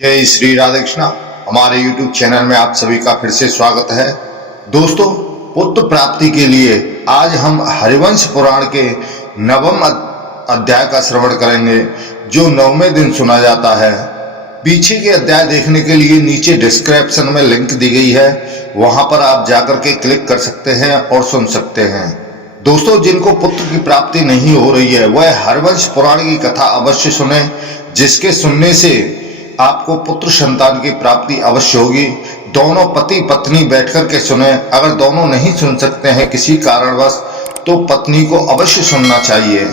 जय श्री राधे कृष्णा। हमारे YouTube channel में आप सभी का फिर से स्वागत है। दोस्तों, पुत्र प्राप्ति के लिए आज हम हरिवंश पुराण के नवम अध्याय का श्रवण करेंगे, जो 9वें दिन सुना जाता है। पीछे के अध्याय देखने के लिए नीचे डिस्क्रिप्शन में लिंक दी गई है, वहां पर आप जाकर के क्लिक कर सकते हैं और सुन सकते हैं। दोस्तों, जिनको पुत्र की प्राप्ति नहीं हो रही है वह हरिवंश पुराण की कथा अवश्य सुने, जिसके सुनने से आपको पुत्र संतान की प्राप्ति अवश्य होगी। दोनों पति पत्नी बैठकर के सुने। अगर दोनों नहीं सुन सकते हैं किसी कारणवश, तो पत्नी को अवश्य सुनना चाहिए।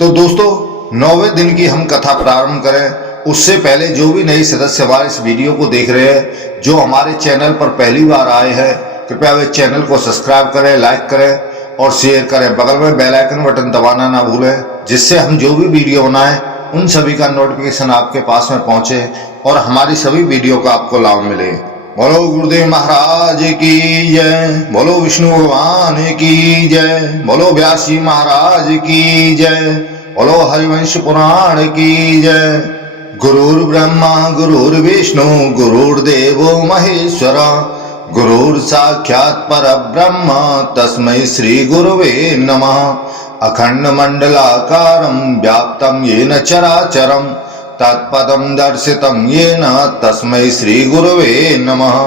तो दोस्तों, 9वें दिन की हम कथा प्रारंभ करें उससे पहले जो भी नए सदस्य हमारे इस वीडियो को देख रहे हैं, जो हमारे चैनल पर पहली बार आए हैं, कृपया वे चैनल को सब्सक्राइब करें, लाइक करें और शेयर करें। बगल में बेल आइकन बटन दबाना ना भूलें, जिससे हम जो भी वीडियो बनाएं उन सभी का नोटिफिकेशन आपके पास में पहुंचे और हमारी सभी वीडियो का आपको लाभ मिले। बोलो गुरुदेव महाराज की जय, बोलो विष्णु भगवान की जय, बोलो व्यास जी महाराज की जय, बोलो हरिवंश पुराण की जय। गुरुर् ब्रह्मा गुरुर्विष्णु गुरुर्देवो महेश्वर, गुरुर् साक्षात् परब्रह्म तस्मै श्री गुरुवे नमः। अखंड मंडलाकारं व्याप्तं येन चराचरं, तत्पदं दर्शितं येन तस्मै श्री गुरुवे नमः।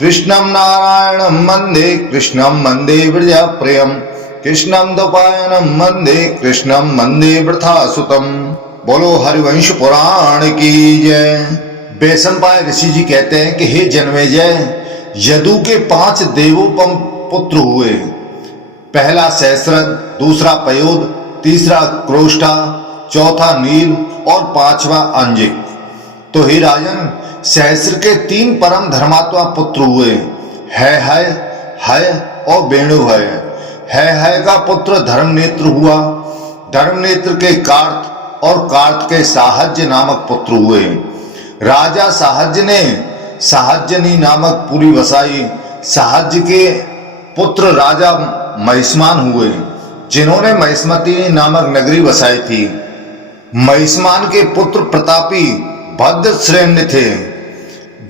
कृष्णं नारायणं वन्दे कृष्णं वन्दे व्रजप्रियं, कृष्णं द्वैपायनं वन्दे कृष्णं वन्दे वृथासुतं। बोलो हरिवंश पुराण की जय। वैशंपायन ऋषि जी कहते हैं कि हे जन्मेजय, यदु के 5 देवोपम पुत्र हुए। पहला सहस्रद, दूसरा पयोद, तीसरा क्रोष्ठा, चौथा नील और 5वां अंजिक। तो हे राजन, सहस्र के 3 परम धर्मात्मा पुत्र हुए, है और वेणु है का पुत्र धर्मनेत्र हुआ। धर्मनेत्र के कार्त और कार्त के साहज्य नामक पुत्र हुए। राजा साहज्य ने साहज्यनी नामक पुरी बसाई। साहज्य के पुत्र राजा महिष्मान हुए, जिन्होंने महिष्मती नामक नगरी बसाई थी। महिष्मान के पुत्र प्रतापी भद्रश्रेण्य थे,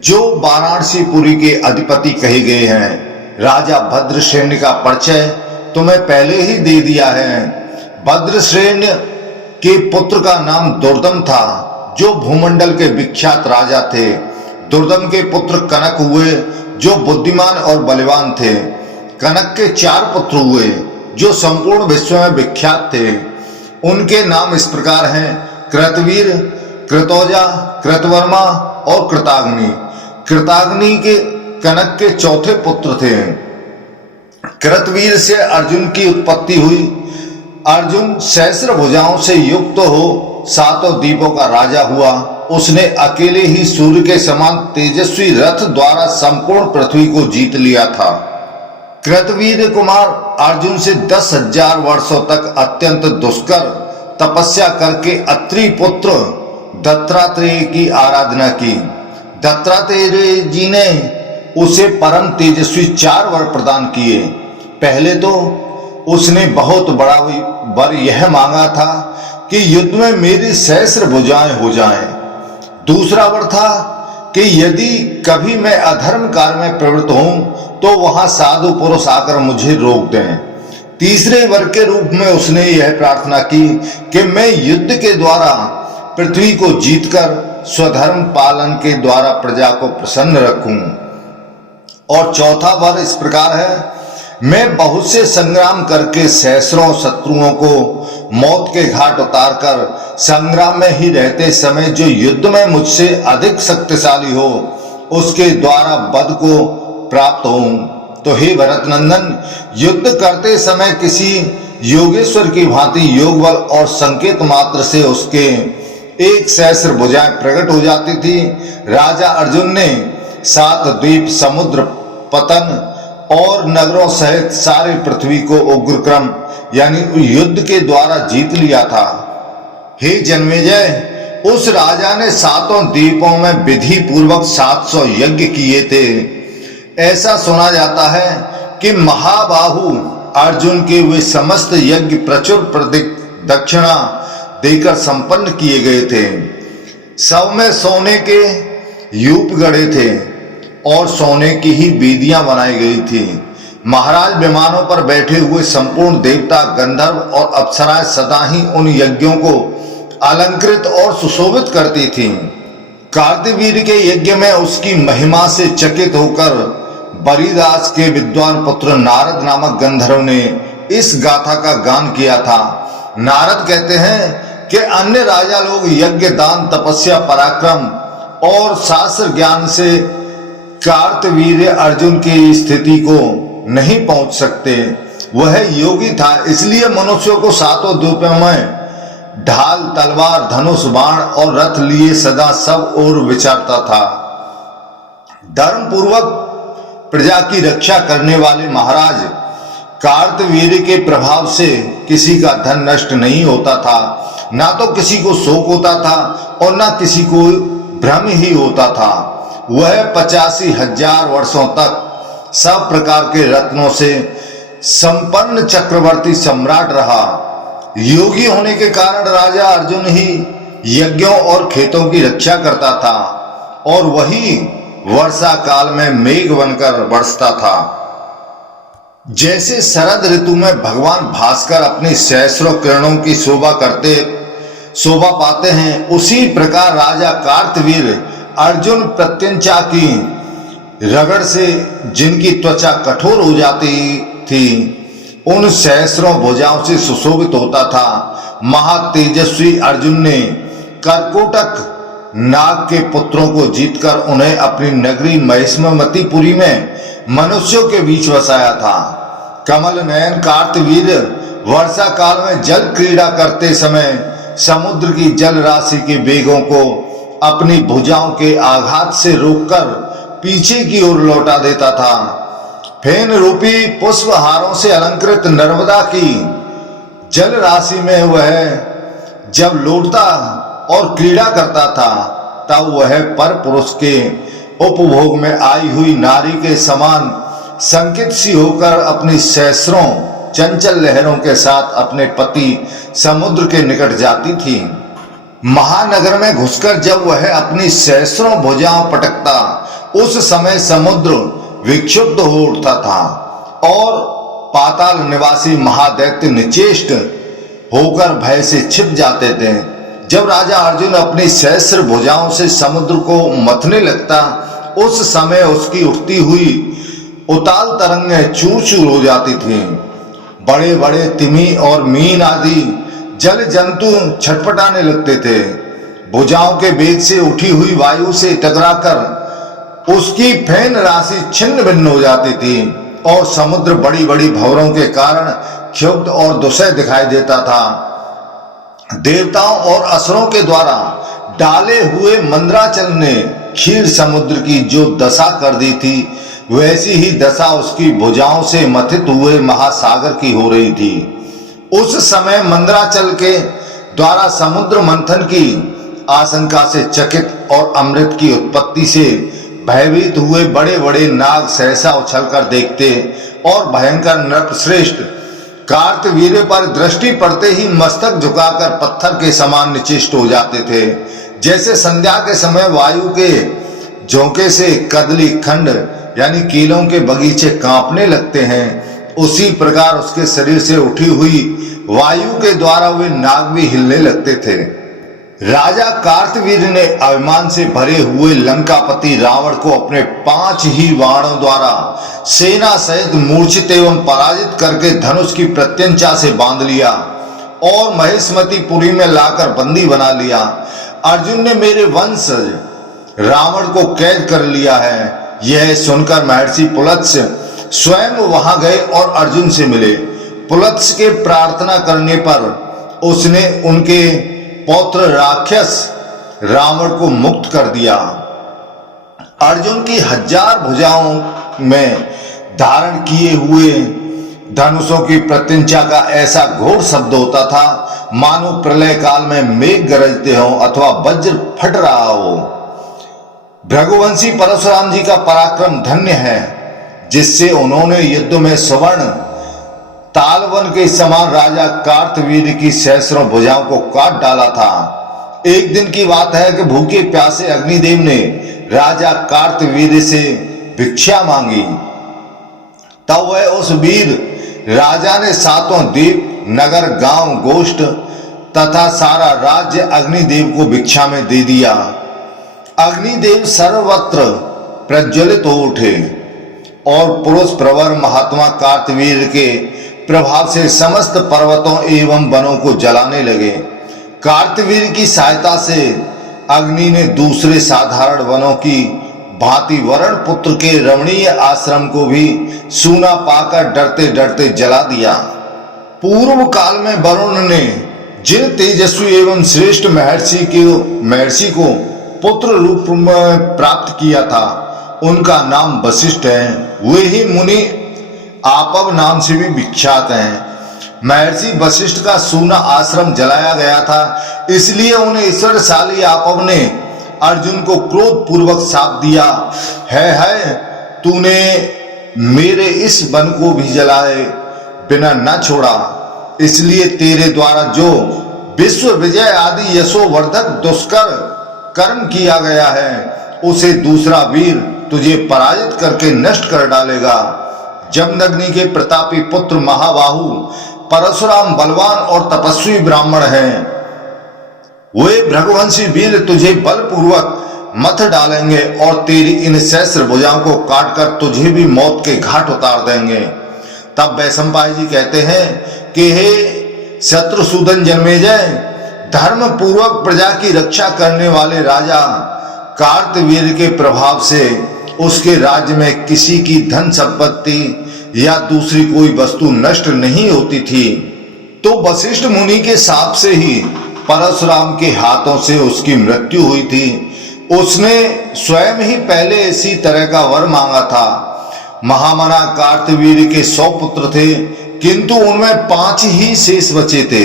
जो वाराणसीपुरी के अधिपति कहे गए हैं। राजा भद्रश्रेण्य का परिचय तुम्हें पहले ही दे दिया है। भद्रश्रेण्य के पुत्र का नाम दुर्दम था, जो भूमंडल के विख्यात राजा थे। दुर्दम के पुत्र कनक हुए, जो बुद्धिमान और बलवान थे। कनक के 4 पुत्र हुए, जो संपूर्ण विश्व में विख्यात थे। उनके नाम इस प्रकार हैं: कृतवीर, कृतौजा, कृतवर्मा और कृताग्नि। कृताग्नि के कनक के 4थे पुत्र थे। कृतवीर से अर्जुन की उत्पत्ति हुई। अर्जुन सहस्र भुजाओं से युक्त हो 7 द्वीपों का राजा हुआ। उसने अकेले ही सूर्य के समान तेजस्वी रथ द्वारा संपूर्ण पृथ्वी को जीत लिया था। कृतवीर कुमार अर्जुन से 10,000 वर्षों तक अत्यंत दुष्कर तपस्या करके अत्रि पुत्र दत्तात्रेय की आराधना की। दत्तात्रेय जी ने उसे परम तेजस्वी 4 वर प्रदान किए। पहले तो उसने बहुत बड़ा वर यह मांगा था कि युद्ध में मेरी सहस्र भुजाएं हो जाएं। दूसरा वर था कि यदि कभी मैं अधर्म कार्य में प्रवृत्त हूं तो वहां साधु पुरुष आकर मुझे रोक दें। तीसरे वर के रूप में उसने यह प्रार्थना की कि मैं युद्ध के द्वारा पृथ्वी को जीतकर स्वधर्म पालन के द्वारा प्रजा को प्रसन्न रखूं। और चौथा वर इस प्रकार है: मैं बहुत से संग्राम करके सहस्रों शत्रुओं को मौत के घाट उतारकर संग्राम में ही रहते समय जो युद्ध में मुझसे अधिक शक्तिशाली हो, उसके द्वारा वध को प्राप्त हूं। तो हे भरत नंदन, युद्ध करते समय किसी योगेश्वर की भांति योग बल और संकेत मात्र से उसके 1 सहस्र भुजाएं प्रकट हो जाती थी। राजा अर्जुन ने 7 द्वीप, समुद्र, पतन और नगरों सहित सारी पृथ्वी को उग्रक्रम यानी युद्ध के द्वारा जीत लिया था। हे जन्मेजय, उस राजा ने 7 द्वीपों में विधि पूर्वक 700 यज्ञ किए थे। ऐसा सुना जाता है कि महाबाहु अर्जुन के वे समस्त यज्ञ प्रचुर दक्षिणा देकर संपन्न किए गए थे। सब में सोने के यूप गड़े थे और सोने की ही वेदियां बनाई गई थी। महाराज विमानों पर बैठे हुए संपूर्ण देवता, गंधर्व और अप्सराएं सदा ही उन यज्ञों को अलंकृत और सुशोभित करती थीं। कार्तवीर के यज्ञ में उसकी महिमा से चकित होकर बरिदास के विद्वान पुत्र नारद नामक गंधर्व ने इस गाथा का गान किया था। नारद कहते हैं कि अन्य राजा लोग यज्ञ, दान, तपस्या, पराक्रम और शास्त्र ज्ञान से कार्तवीर्य अर्जुन की स्थिति को नहीं पहुंच सकते। वह योगी था, इसलिए मनुष्यों को सातों द्वीपों में ढाल, तलवार, धनुष, बाण और रथ लिए सदा सब ओर विचरता था। धर्म पूर्वक प्रजा की रक्षा करने वाले महाराज कार्तवीर्य के प्रभाव से किसी का धन नष्ट नहीं होता था, ना तो किसी को शोक होता था और ना किसी को भ्रम ही होता था। वह 85,000 वर्षों तक सब प्रकार के रत्नों से संपन्न चक्रवर्ती सम्राट रहा। योगी होने के कारण राजा अर्जुन ही यज्ञों और खेतों की रक्षा करता था और वही वर्षा काल में मेघ बनकर बरसता था। जैसे शरद ऋतु में भगवान भास्कर अपनी सहस्रों किरणों की शोभा पाते हैं, उसी प्रकार राजा कार्तवीर्य अर्जुन प्रत्यंचा की रगड़ से जिनकी त्वचा कठोर हो जाती थी, उन सहस्रों भुजाओं से सुशोभित होता था। महातेजस्वी अर्जुन ने कर्कोटक नाग के पुत्रों को जीतकर उन्हें अपनी नगरी महिष्मतीपुरी में मनुष्यों के बीच बसाया था। कमल नयन कार्तवीर्य वर्षा काल में जल क्रीड़ा करते समय समुद्र की जल राशि के वेगों को अपनी भुजाओं के आघात से रोककर पीछे की ओर लौटा देता था। फेन रूपी पुष्पहारों से अलंकृत नर्मदा की जल राशि में वह जब लौटता और क्रीड़ा करता था, तब वह पर पुरुष के उपभोग में आई हुई नारी के समान संकित सी होकर अपनी सहस्रों चंचल लहरों के साथ अपने पति समुद्र के निकट जाती थी। महानगर में घुसकर जब वह अपनी सहस्रों भुजाओं पटकता, उस समय समुद्र विक्षुब्ध हो उठता था और पाताल निवासी महादैत्य निचेष्ट होकर भय से छिप जाते थे। जब राजा अर्जुन अपनी सहस्र भुजाओं से समुद्र को मथने लगता, उस समय उसकी उठती हुई उताल तरंगें चूर चूर हो जाती थीं। बड़े बड़े तिमी और मीन आदि जल जंतु छटपटाने लगते थे। भुजाओं के वेग से उठी हुई वायु से टकराकर उसकी फेन राशि छिन्न भिन्न हो जाती थी और समुद्र बड़ी बड़ी भंवरों के कारण क्षुब्ध और दुस्सह दिखाई देता था। देवताओं और असुरों के द्वारा डाले हुए मंदराचल ने क्षीर समुद्र की जो दशा कर दी थी, वैसी ही दशा उसकी भुजाओं से मथित हुए महासागर की हो रही थी। उस समय मंदराचल के द्वारा समुद्र मंथन की आशंका से चकित और अमृत की उत्पत्ति से भयभीत हुए बड़े बड़े नाग सहसा उछलकर देखते और भयंकर नृपश्रेष्ठ कार्तवीर्य पर दृष्टि पड़ते ही मस्तक झुकाकर पत्थर के समान निचेष्ट हो जाते थे। जैसे संध्या के समय वायु के झोंके से कदली खंड यानी कीलों के बगीचे कांपने लगते हैं, उसी प्रकार उसके शरीर से उठी हुई वायु के द्वारा वे नाग भी हिलने लगते थे। राजा कार्तवीर्य ने अभिमान से भरे हुए लंकापति रावण को अपने 5 ही बाणों द्वारा सेना सहित मूर्छित एवं पराजित करके धनुष की प्रत्यंचा से बांध लिया और महिष्मतीपुरी में लाकर बंदी बना लिया। अर्जुन ने मेरे वंशज रावण को कैद कर लिया है। यह सुनकर महर्षि पुलत्स्य स्वयं वहां गए और अर्जुन से मिले। पुलत्स्य के प्रार्थना करने पर उसने उनके पौत्र राक्षस रावण को मुक्त कर दिया। अर्जुन की 1000 भुजाओं में धारण किए हुए धनुषों की प्रत्यंचा का ऐसा घोर शब्द होता था, मानो प्रलय काल में मेघ गरजते हो अथवा वज्र फट रहा हो। भृगुवंशी परशुराम जी का पराक्रम धन्य है, जिससे उन्होंने युद्ध में स्वर्ण तालवन के समान राजा कार्तवीर्य की सहस्रों भुजाओं को काट डाला था। एक दिन की बात है कि भूखे प्यासे अग्निदेव ने राजा कार्तवीर्य से भिक्षा मांगी। तब वह उस वीर राजा ने सातों द्वीप, नगर, गांव, गोष्ठ तथा सारा राज्य अग्निदेव को भिक्षा में दे दिया। अग्निदेव सर्वत्र प्रज्वलित हो उठे और पुरुष प्रवर महात्मा कार्तवीर्य के प्रभाव से समस्त पर्वतों एवं वनों को जलाने लगे। कार्तवीर्य की सहायता से अग्नि ने दूसरे साधारण वनों की भांति वरुण पुत्र के रमणीय आश्रम को भी सूना पाकर डरते डरते जला दिया। पूर्व काल में वरुण ने जिन तेजस्वी एवं श्रेष्ठ महर्षि को पुत्र रूप में प्राप्त किया था, उनका नाम वशिष्ठ है। वे ही मुनि आपव नाम से भी विख्यात हैं। महर्षि वशिष्ठ का सूना आश्रम जलाया गया था, इसलिए उन्हें ईश्वरशाली आपव ने अर्जुन को क्रोध पूर्वक शाप दिया, है तूने मेरे इस वन को भी जलाए बिना न छोड़ा, इसलिए तेरे द्वारा जो विश्व विजय आदि यशोवर्धक दुष्कर कर्म किया गया है, उसे दूसरा वीर तुझे पराजित करके नष्ट कर डालेगा। जमदग्नि के प्रतापी पुत्र महाबाहु परशुराम बलवान और तपस्वी ब्राह्मण हैं। वे भृगुवंशी वीर तुझे बलपूर्वक मथ डालेंगे और तेरी इन सहस्र भुजाओं को काटकर तुझे भी मौत के घाट उतार देंगे। तब वैशंपायन जी कहते हैं कि हे शत्रुसूदन जन्मेजय, धर्म पूर्वक प्रजा की रक्षा करने वाले राजा कार्तवीर्य के प्रभाव से उसके राज्य में किसी की धन संपत्ति या दूसरी कोई वस्तु नष्ट नहीं होती थी। तो वशिष्ठ मुनि के शाप से ही परशुराम के हाथों से उसकी मृत्यु हुई थी। उसने स्वयं ही पहले इसी तरह का वर मांगा था। महामना कार्तवीर्य के 100 पुत्र थे, किंतु उनमें 5 ही शेष बचे थे।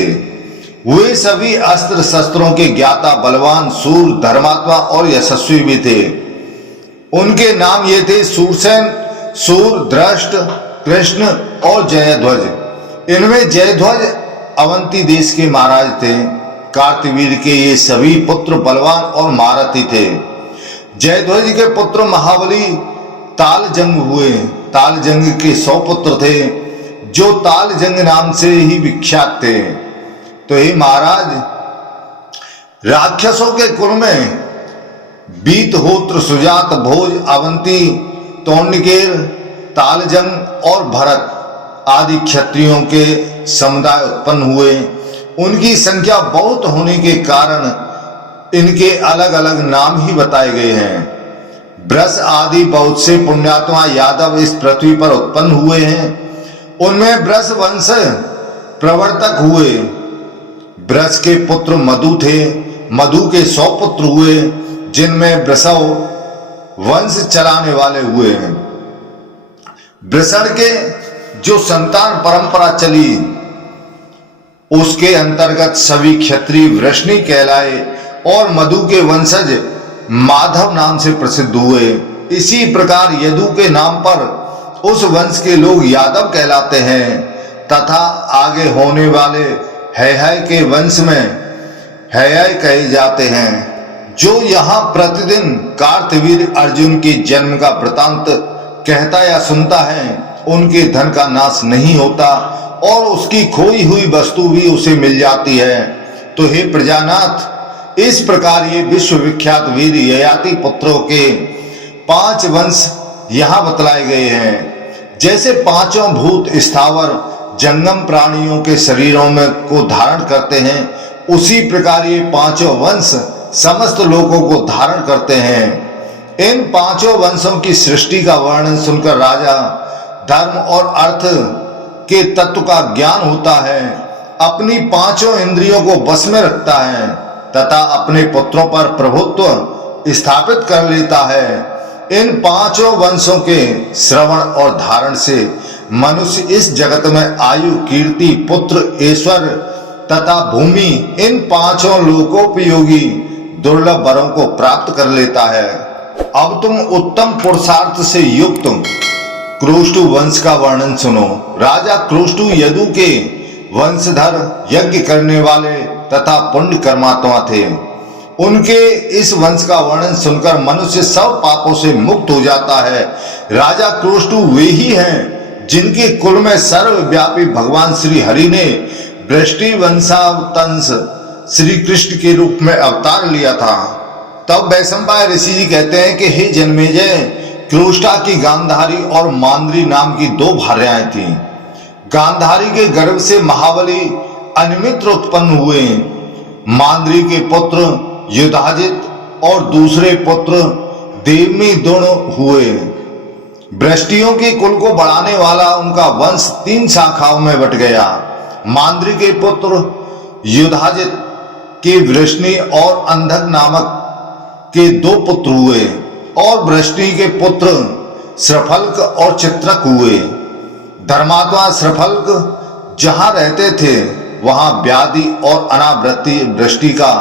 वे सभी अस्त्र शस्त्रों के ज्ञाता, बलवान, शूर, धर्मात्मा और यशस्वी भी थे। उनके नाम ये थे शूरसेन, शूर, धृष्ट, कृष्ण और जयध्वज। इनमें जयध्वज अवंती देश के महाराज थे। कार्तवीर्य के ये सभी पुत्र बलवान और महारथी थे। जयध्वज के पुत्र महाबली तालजंग हुए। तालजंग के 100 पुत्र थे, जो तालजंग नाम से ही विख्यात थे। तो हे महाराज, राक्षसों के कुल में बीतहोत्र, सुजात, भोज, अवंती, तोंडकेर, तालजंग और भरत आदि क्षत्रियों के समुदाय उत्पन्न हुए। उनकी संख्या बहुत होने के कारण इनके अलग अलग नाम ही बताए गए हैं। ब्रस आदि बहुत से पुण्यात्मा यादव इस पृथ्वी पर उत्पन्न हुए हैं। उनमें ब्रस वंश प्रवर्तक हुए। ब्रस के पुत्र मधु थे। मधु के 100 पुत्र हुए, जिनमें ब्रसव वंश चलाने वाले हुए हैं। ब्रसण के जो संतान परंपरा चली, उसके अंतर्गत सभी क्षत्रिय वृष्णि कहलाए और मधु के वंशज माधव नाम से प्रसिद्ध हुए। इसी प्रकार यदु के नाम पर उस वंश के लोग यादव कहलाते हैं तथा आगे होने वाले हैहय के वंश में हैहय कहे जाते हैं। जो यहाँ प्रतिदिन कार्तवीर्य अर्जुन के जन्म का वृतांत कहता या सुनता है, उनके धन का नाश नहीं होता और उसकी खोई हुई वस्तु भी उसे मिल जाती है। तो हे प्रजानाथ, इस प्रकार ये विश्व विख्यात वीर ययाति पुत्रों के 5 वंश यहाँ बतलाए गए हैं। जैसे 5 भूत स्थावर जंगम प्राणियों के शरीरों में को धारण करते हैं, उसी प्रकार ये 5 वंश समस्त लोगों को धारण करते हैं। इन 5 वंशों की सृष्टि का वर्णन सुनकर राजा धर्म और अर्थ के तत्व का ज्ञान होता है, अपनी 5 इंद्रियों को बस में रखता है तथा अपने पुत्रों पर प्रभुत्व स्थापित कर लेता है। इन 5 वंशों के श्रवण और धारण से मनुष्य इस जगत में आयु, कीर्ति, पुत्र, ऐश्वर्य तथा भूमि, इन 5 लोकोपयोगी दुर्लभ वरों को प्राप्त कर लेता है। अब तुम उत्तम पुरुषार्थ से युक्त क्रोष्टु वंश का वर्णन सुनो। राजा क्रोष्टु यदु के वंशधर, यज्ञ करने वाले तथा पुण्य कर्मात्मा थे। उनके इस वंश का वर्णन सुनकर मनुष्य सब पापों से मुक्त हो जाता है। राजा क्रोष्टु वे ही हैं जिनके कुल में सर्वव्यापी भगवान श्री हरि ने वृष्टि वंशावतंस श्री कृष्ण के रूप में अवतार लिया था। तब वैशंपायन ऋषि जी कहते हैं कि हे जन्मेजय, क्रोष्टा की गांधारी और मांद्री नाम की दो भार्याएं थीं। गांधारी के गर्भ से महाबली अनिमित्र उत्पन्न हुए। मांद्री के पुत्र युधाजित और दूसरे पुत्र देवमीदुण हुए। वृष्टियों के कुल को बढ़ाने वाला उनका वंश 3 शाखाओं में बट गया। मांद्री के पुत्र युधाजित के वृष्णि और अंधक नामक के 2 पुत्र हुए और वृष्णि के पुत्र श्रफल्क और चित्रक हुए। धर्मात्मा श्रफल्क जहां रहते थे वहां व्याधि और अनावृत्ति वृष्टि का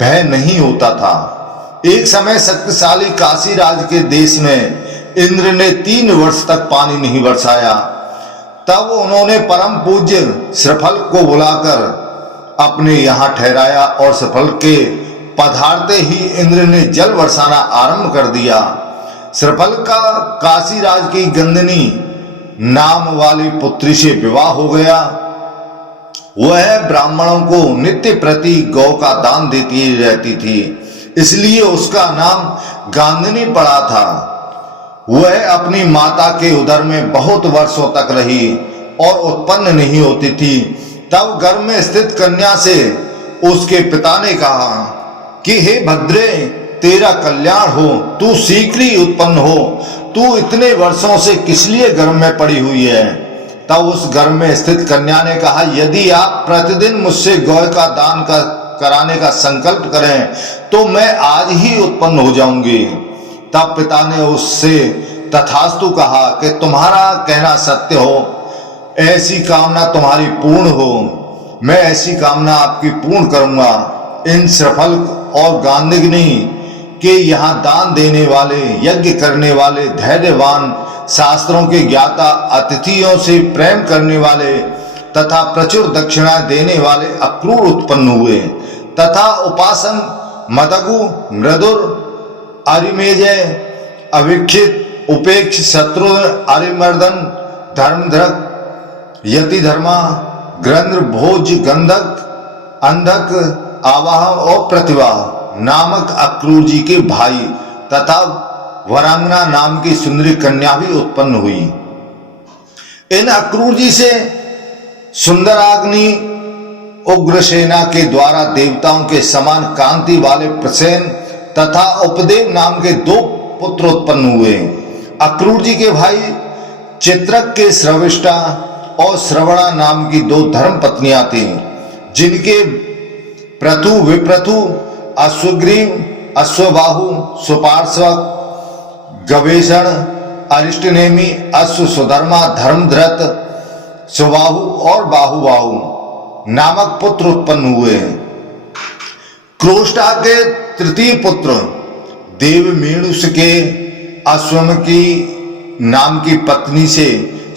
भय नहीं होता था। एक समय शक्तिशाली काशी राज के देश में इंद्र ने 3 वर्ष तक पानी नहीं बरसाया। तब उन्होंने परम पूज्य श्रफल्क को बुलाकर अपने यहाँ ठहराया और श्रफल्क के पधारते ही इंद्र ने जल बरसाना आरंभ कर दिया। श्रफल्क का काशी राज की गंदनी नाम वाली पुत्री से विवाह हो गया। वह ब्राह्मणों को नित्य प्रति गौ का दान देती रहती थी, इसलिए उसका नाम गांधनी पड़ा था। वह अपनी माता के उदर में बहुत वर्षों तक रही और उत्पन्न नहीं होती थी। तब गर्भ में स्थित कन्या से उसके पिता ने कहा कि हे भद्रे, तेरा कल्याण हो, तू शीघ्र ही उत्पन्न हो। तू इतने वर्षों से किस लिए गर्भ में पड़ी हुई है? तब उस गर्भ में स्थित कन्या ने कहा, यदि आप प्रतिदिन मुझसे गौ का दान कराने का संकल्प करें तो मैं आज ही उत्पन्न हो जाऊंगी। तब पिता ने उससे तथास्तु कहा कि तुम्हारा कहना सत्य हो, ऐसी कामना तुम्हारी पूर्ण हो। मैं ऐसी कामना आपकी पूर्ण करूंगा। इन श्रफल्क और गांधिनी के यहाँ दान देने वाले, यज्ञ करने वाले, धैर्यवान, शास्त्रों के ज्ञाता, अतिथियों से प्रेम करने वाले तथा प्रचुर दक्षिणा देने वाले अक्रूर उत्पन्न हुए तथा उपासन, मदगु, मृदुर, अरिमेजय, अविक्षित, उपेक्ष, शत्रुघ्न, अरिमर्दन, धर्मधृक, यतिधर्मा, ग्रंद्र, भोज, गंधक, अंधक, आवाह और प्रतिभा नामक अक्रूर जी के भाई तथा वरांगना नाम की सुंदरी कन्या भी उत्पन्न हुई। इन अक्रूर जी से सुंदराग्नि उग्रसेना के द्वारा देवताओं के समान कांति वाले प्रसेन तथा उपदेव नाम के 2 पुत्र उत्पन्न हुए। अक्रूर जी के भाई चित्रक के श्रविष्ठा और श्रवणा नाम की 2 धर्म पत्नियां थीं, जिनके प्रथु, विप्रथु, अश्वग्रीव, अश्वबाहु, सुपार्श्वक, गवेषण, अरिष्टनेमी, अश्व, सुधर्मा, धर्मधृत, सुबाहु और बाहुबाहु नामक पुत्र उत्पन्न हुए। क्रोष्टा के तृतीय पुत्र देवमीणुष के अश्वमकी नाम की पत्नी से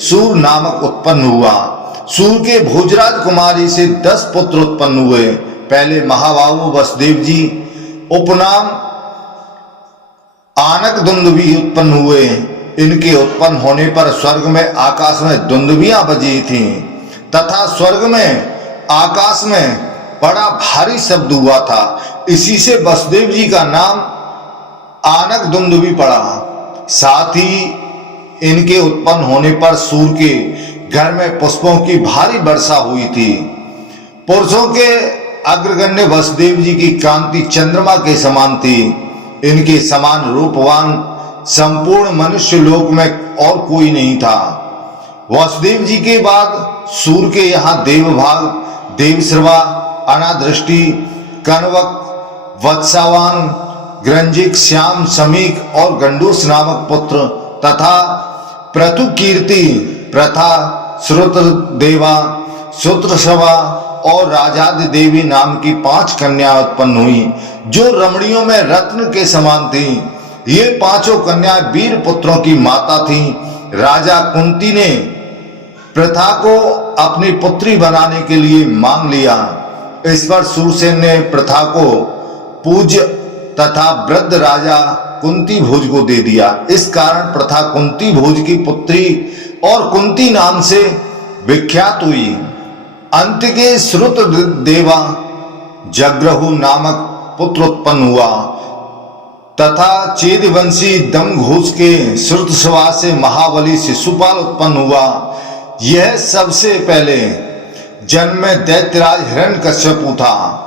सूर नामक उत्पन्न हुआ। सूर के भोजराज कुमारी से 10 पुत्र उत्पन्न हुए। पहले महाबाहु वसुदेव जी उपनाम आनक दुंदुभी उत्पन्न हुए। इनके उत्पन्न होने पर स्वर्ग में आकाश में दुंदुभियां बजी थीं तथा स्वर्ग में आकाश में बड़ा भारी शब्द हुआ था। इसी से वसुदेव जी का नाम आनक दुंदुभी पड़ा। साथ ही इनके उत्पन्न होने पर सूर के घर में पुष्पों की भारी वर्षा हुई थी। पुरुषों के अग्रगण्य वसुदेव जी की कांति चंद्रमा के समान थी। इनके समान रूपवान संपूर्ण मनुष्य लोक में और कोई नहीं था। वसुदेव जी के बाद सूर के यहाँ देवभाग, देवश्रवा, अनादृष्टि, कनवक, वत्सावान, ग्रंजिक, श्याम, समीक और गंडूस नामक पुत्र तथा प्रथुकीर्ति, प्रथा, श्रुतदेवा, सूत्रशवा और राजादि देवी नाम की 5 कन्या उत्पन्न हुई, जो रमणियों में रत्न के समान थीं। ये 5 कन्या वीर पुत्रों की माता थीं। राजा कुंती ने प्रथा को अपनी पुत्री बनाने के लिए मांग लिया। इस पर सूरसेन ने प्रथा को पूज्य तथा वृद्ध राजा कुंती भोज को दे दिया। इस कारण प्रथा कुंती भोज की पुत्री और कुंती नाम से विख्यात हुई। अंत के श्रुत देवा जग्रहु नामक पुत्र उत्पन्न हुआ तथा चेदवंशी दमघोष के श्रुतसवा से महाबली शिशुपाल उत्पन्न हुआ। यह सबसे पहले जन्म में दैत्यराज हिरण्यकश्यपु था।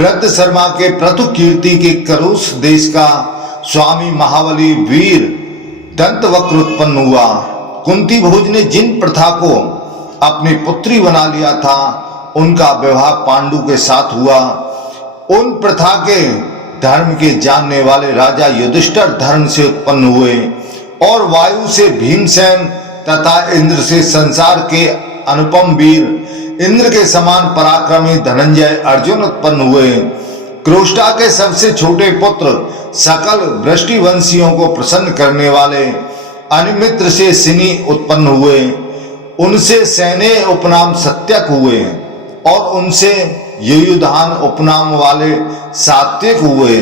वृद्ध शर्मा के प्रथु कीर्ति के करुष देश का स्वामी महाबली वीर दंतवक्र उत्पन्न हुआ। कुंती भोज ने जिन प्रथा को अपनी पुत्री बना लिया था उनका विवाह पांडु के साथ हुआ। उन प्रथा के धर्म के जानने वाले राजा युधिष्ठिर धर्म से उत्पन्न हुए और वायु से भीमसेन तथा इंद्र से संसार के अनुपम वीर इंद्र के समान पराक्रमी धनंजय अर्जुन उत्पन्न हुए। क्रोष्टा के सबसे छोटे पुत्र सकल वृष्टिवंशियों को प्रसन्न करने वाले अनिमित्र से सिनी उत्पन्न हुए। उनसे सैने उपनाम सत्यक हुए और उनसे युयुधान उपनाम वाले सात्विक हुए।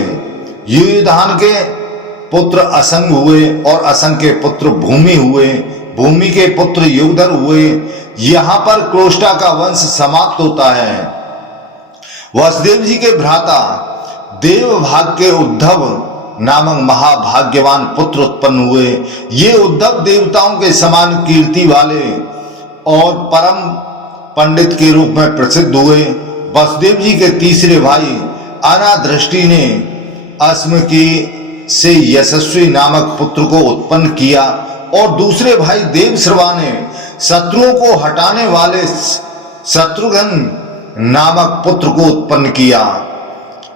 युयुधान के पुत्र असंग हुए और असंग के पुत्र भूमि हुए। भूमि के पुत्र युगधर हुए। यहां पर क्रोष्टा का वंश समाप्त होता है। वसुदेव जी के भ्राता देवभाग के उद्धव नामक महाभाग्यवान पुत्र उत्पन्न हुए। ये उद्धव देवताओं के समान कीर्ति वाले और परम पंडित के रूप में प्रसिद्ध हुए। वसुदेव जी के तीसरे भाई अनादृष्टि ने अस्मकी से यशस्वी नामक पुत्र को उत्पन्न किया और दूसरे भाई देवश्रवा ने शत्रुओं को हटाने वाले शत्रुघ्न नामक पुत्र को उत्पन्न किया।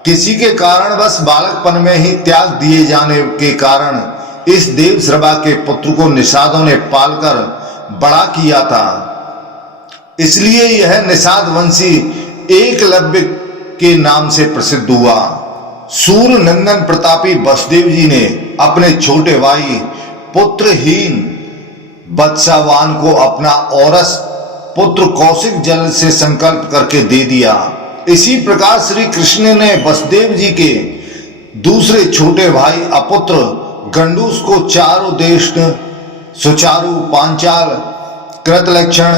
किसी के कारण बस बालकपन में ही त्याग दिए जाने के कारण इस देवश्रवा के पुत्र को निषादों ने पालकर बड़ा किया था। इसलिए यह निषाद वंशी एकलव्य के नाम से प्रसिद्ध हुआ। सूर्य नंदन प्रतापी वसुदेव जी ने अपने छोटे भाई पुत्रहीन बत्सावान को अपना औरस पुत्र कौशिक जल से संकल्प करके दे दिया। इसी प्रकार श्री कृष्ण ने वसुदेव जी के दूसरे छोटे भाई अपुत्र गंडूस को चारों देश सुचारु पांचाल कृतलक्षण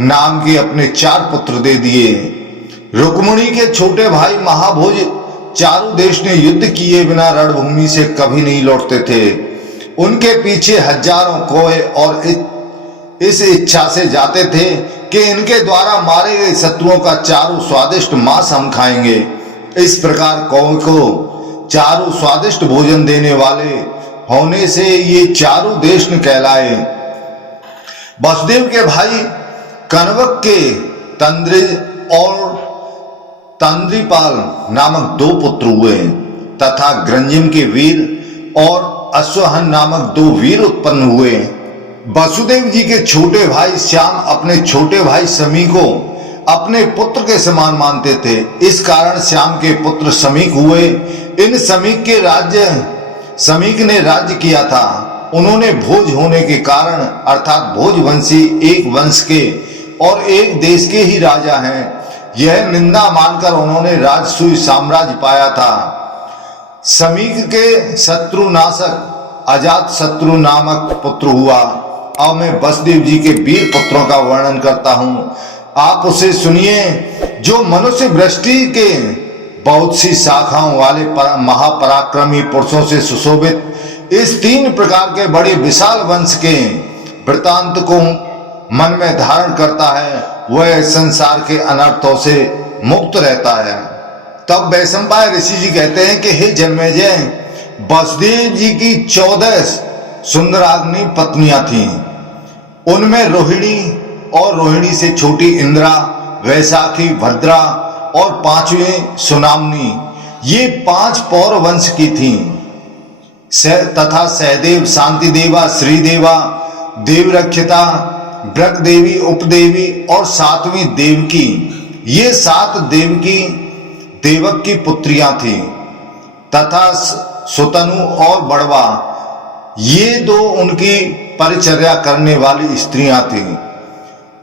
नाम के अपने 4 पुत्र दे दिए। रुक्मिणी के छोटे भाई महाभोज चारों देश ने युद्ध किए बिना रणभूमि से कभी नहीं लौटते थे। उनके पीछे हजारों कोए और इस इच्छा से जाते थे कि इनके द्वारा मारे गए शत्रुओं का चारों स्वादिष्ट मांस हम खाएंगे। इस प्रकार कौए को चारों स्वादिष्ट भोजन देने वाले होने से ये चारों देश कहलाए। वसुदेव के भाई कनवक के तंद्रिज और तंद्रीपाल नामक 2 पुत्र हुए तथा ग्रंजिम के वीर और अश्वहन नामक 2 वीर उत्पन्न हुए। वसुदेव जी के छोटे भाई श्याम अपने छोटे भाई समी को अपने पुत्र के समान मानते थे। इस कारण श्याम के पुत्र समीक हुए। इन समीक ने राज्य किया था। उन्होंने भोज होने के कारण अर्थात भोजवंशी एक वंश के और एक देश के ही राजा हैं। यह निंदा मानकर उन्होंने राजसूय साम्राज्य पाया था। समीक के शत्रुनाशक अजात शत्रु नामक पुत्र हुआ। अब मैं वसुदेव जी के वीर पुत्रों का वर्णन करता हूं, आप उसे सुनिए। जो मनुष्य वृष्टि के बहुत सी शाखाओं वाले महापराक्रमी पुरुषों से सुशोभित इस 3 प्रकार के बड़े विशाल वंश के वृतांत को मन में धारण करता है वह संसार के अनर्थों से मुक्त रहता है। तब वैशंपायन ऋषि जी कहते हैं कि हे जन्मेजय, वसुदेव जी की 14 सुंदराग्नि पत्नियां थीं। उनमें रोहिणी और रोहिणी से छोटी इंद्रा, वैशाखी, भद्रा और 5वीं सुनामनी, ये 5 पौर वंश की थीं। तथा सहदेव, शांति देवा, श्रीदेवा, देवरक्षिता, ब्रक देवी, उपदेवी और 7वीं देवकी, ये 7 देवकी देवक की पुत्रियां थीं तथा सुतनु और बड़वा, ये 2 उनकी परिचर्या करने वाली स्त्रियां थीं।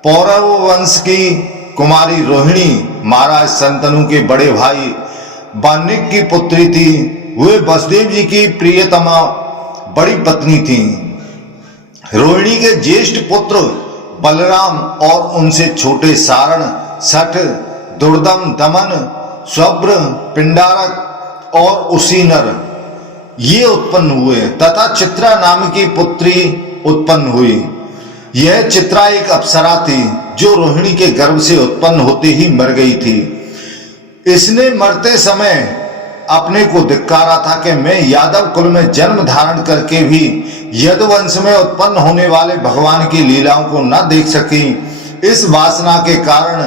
पौरव वंश की कुमारी रोहिणी महाराज शंतनु के बड़े भाई बानिक की पुत्री थी। वे वसुदेव जी की प्रियतमा बड़ी पत्नी थी। रोहिणी के ज्येष्ठ पुत्र बलराम और उनसे छोटे सारण, सठ, दुर्दम, दमन, स्वब्र, पिंडारक और उसीनर ये उत्पन्न हुए तथा चित्रा नाम की पुत्री उत्पन्न हुई। यह चित्रा एक अप्सरा थी जो रोहिणी के गर्भ से उत्पन्न होते ही मर गई थी। इसने मरते समय अपने को धिक्कारा था कि मैं यादव कुल में जन्म धारण करके भी यदुवंश में उत्पन्न होने वाले भगवान की लीलाओं को न देख सकी। इस वासना के कारण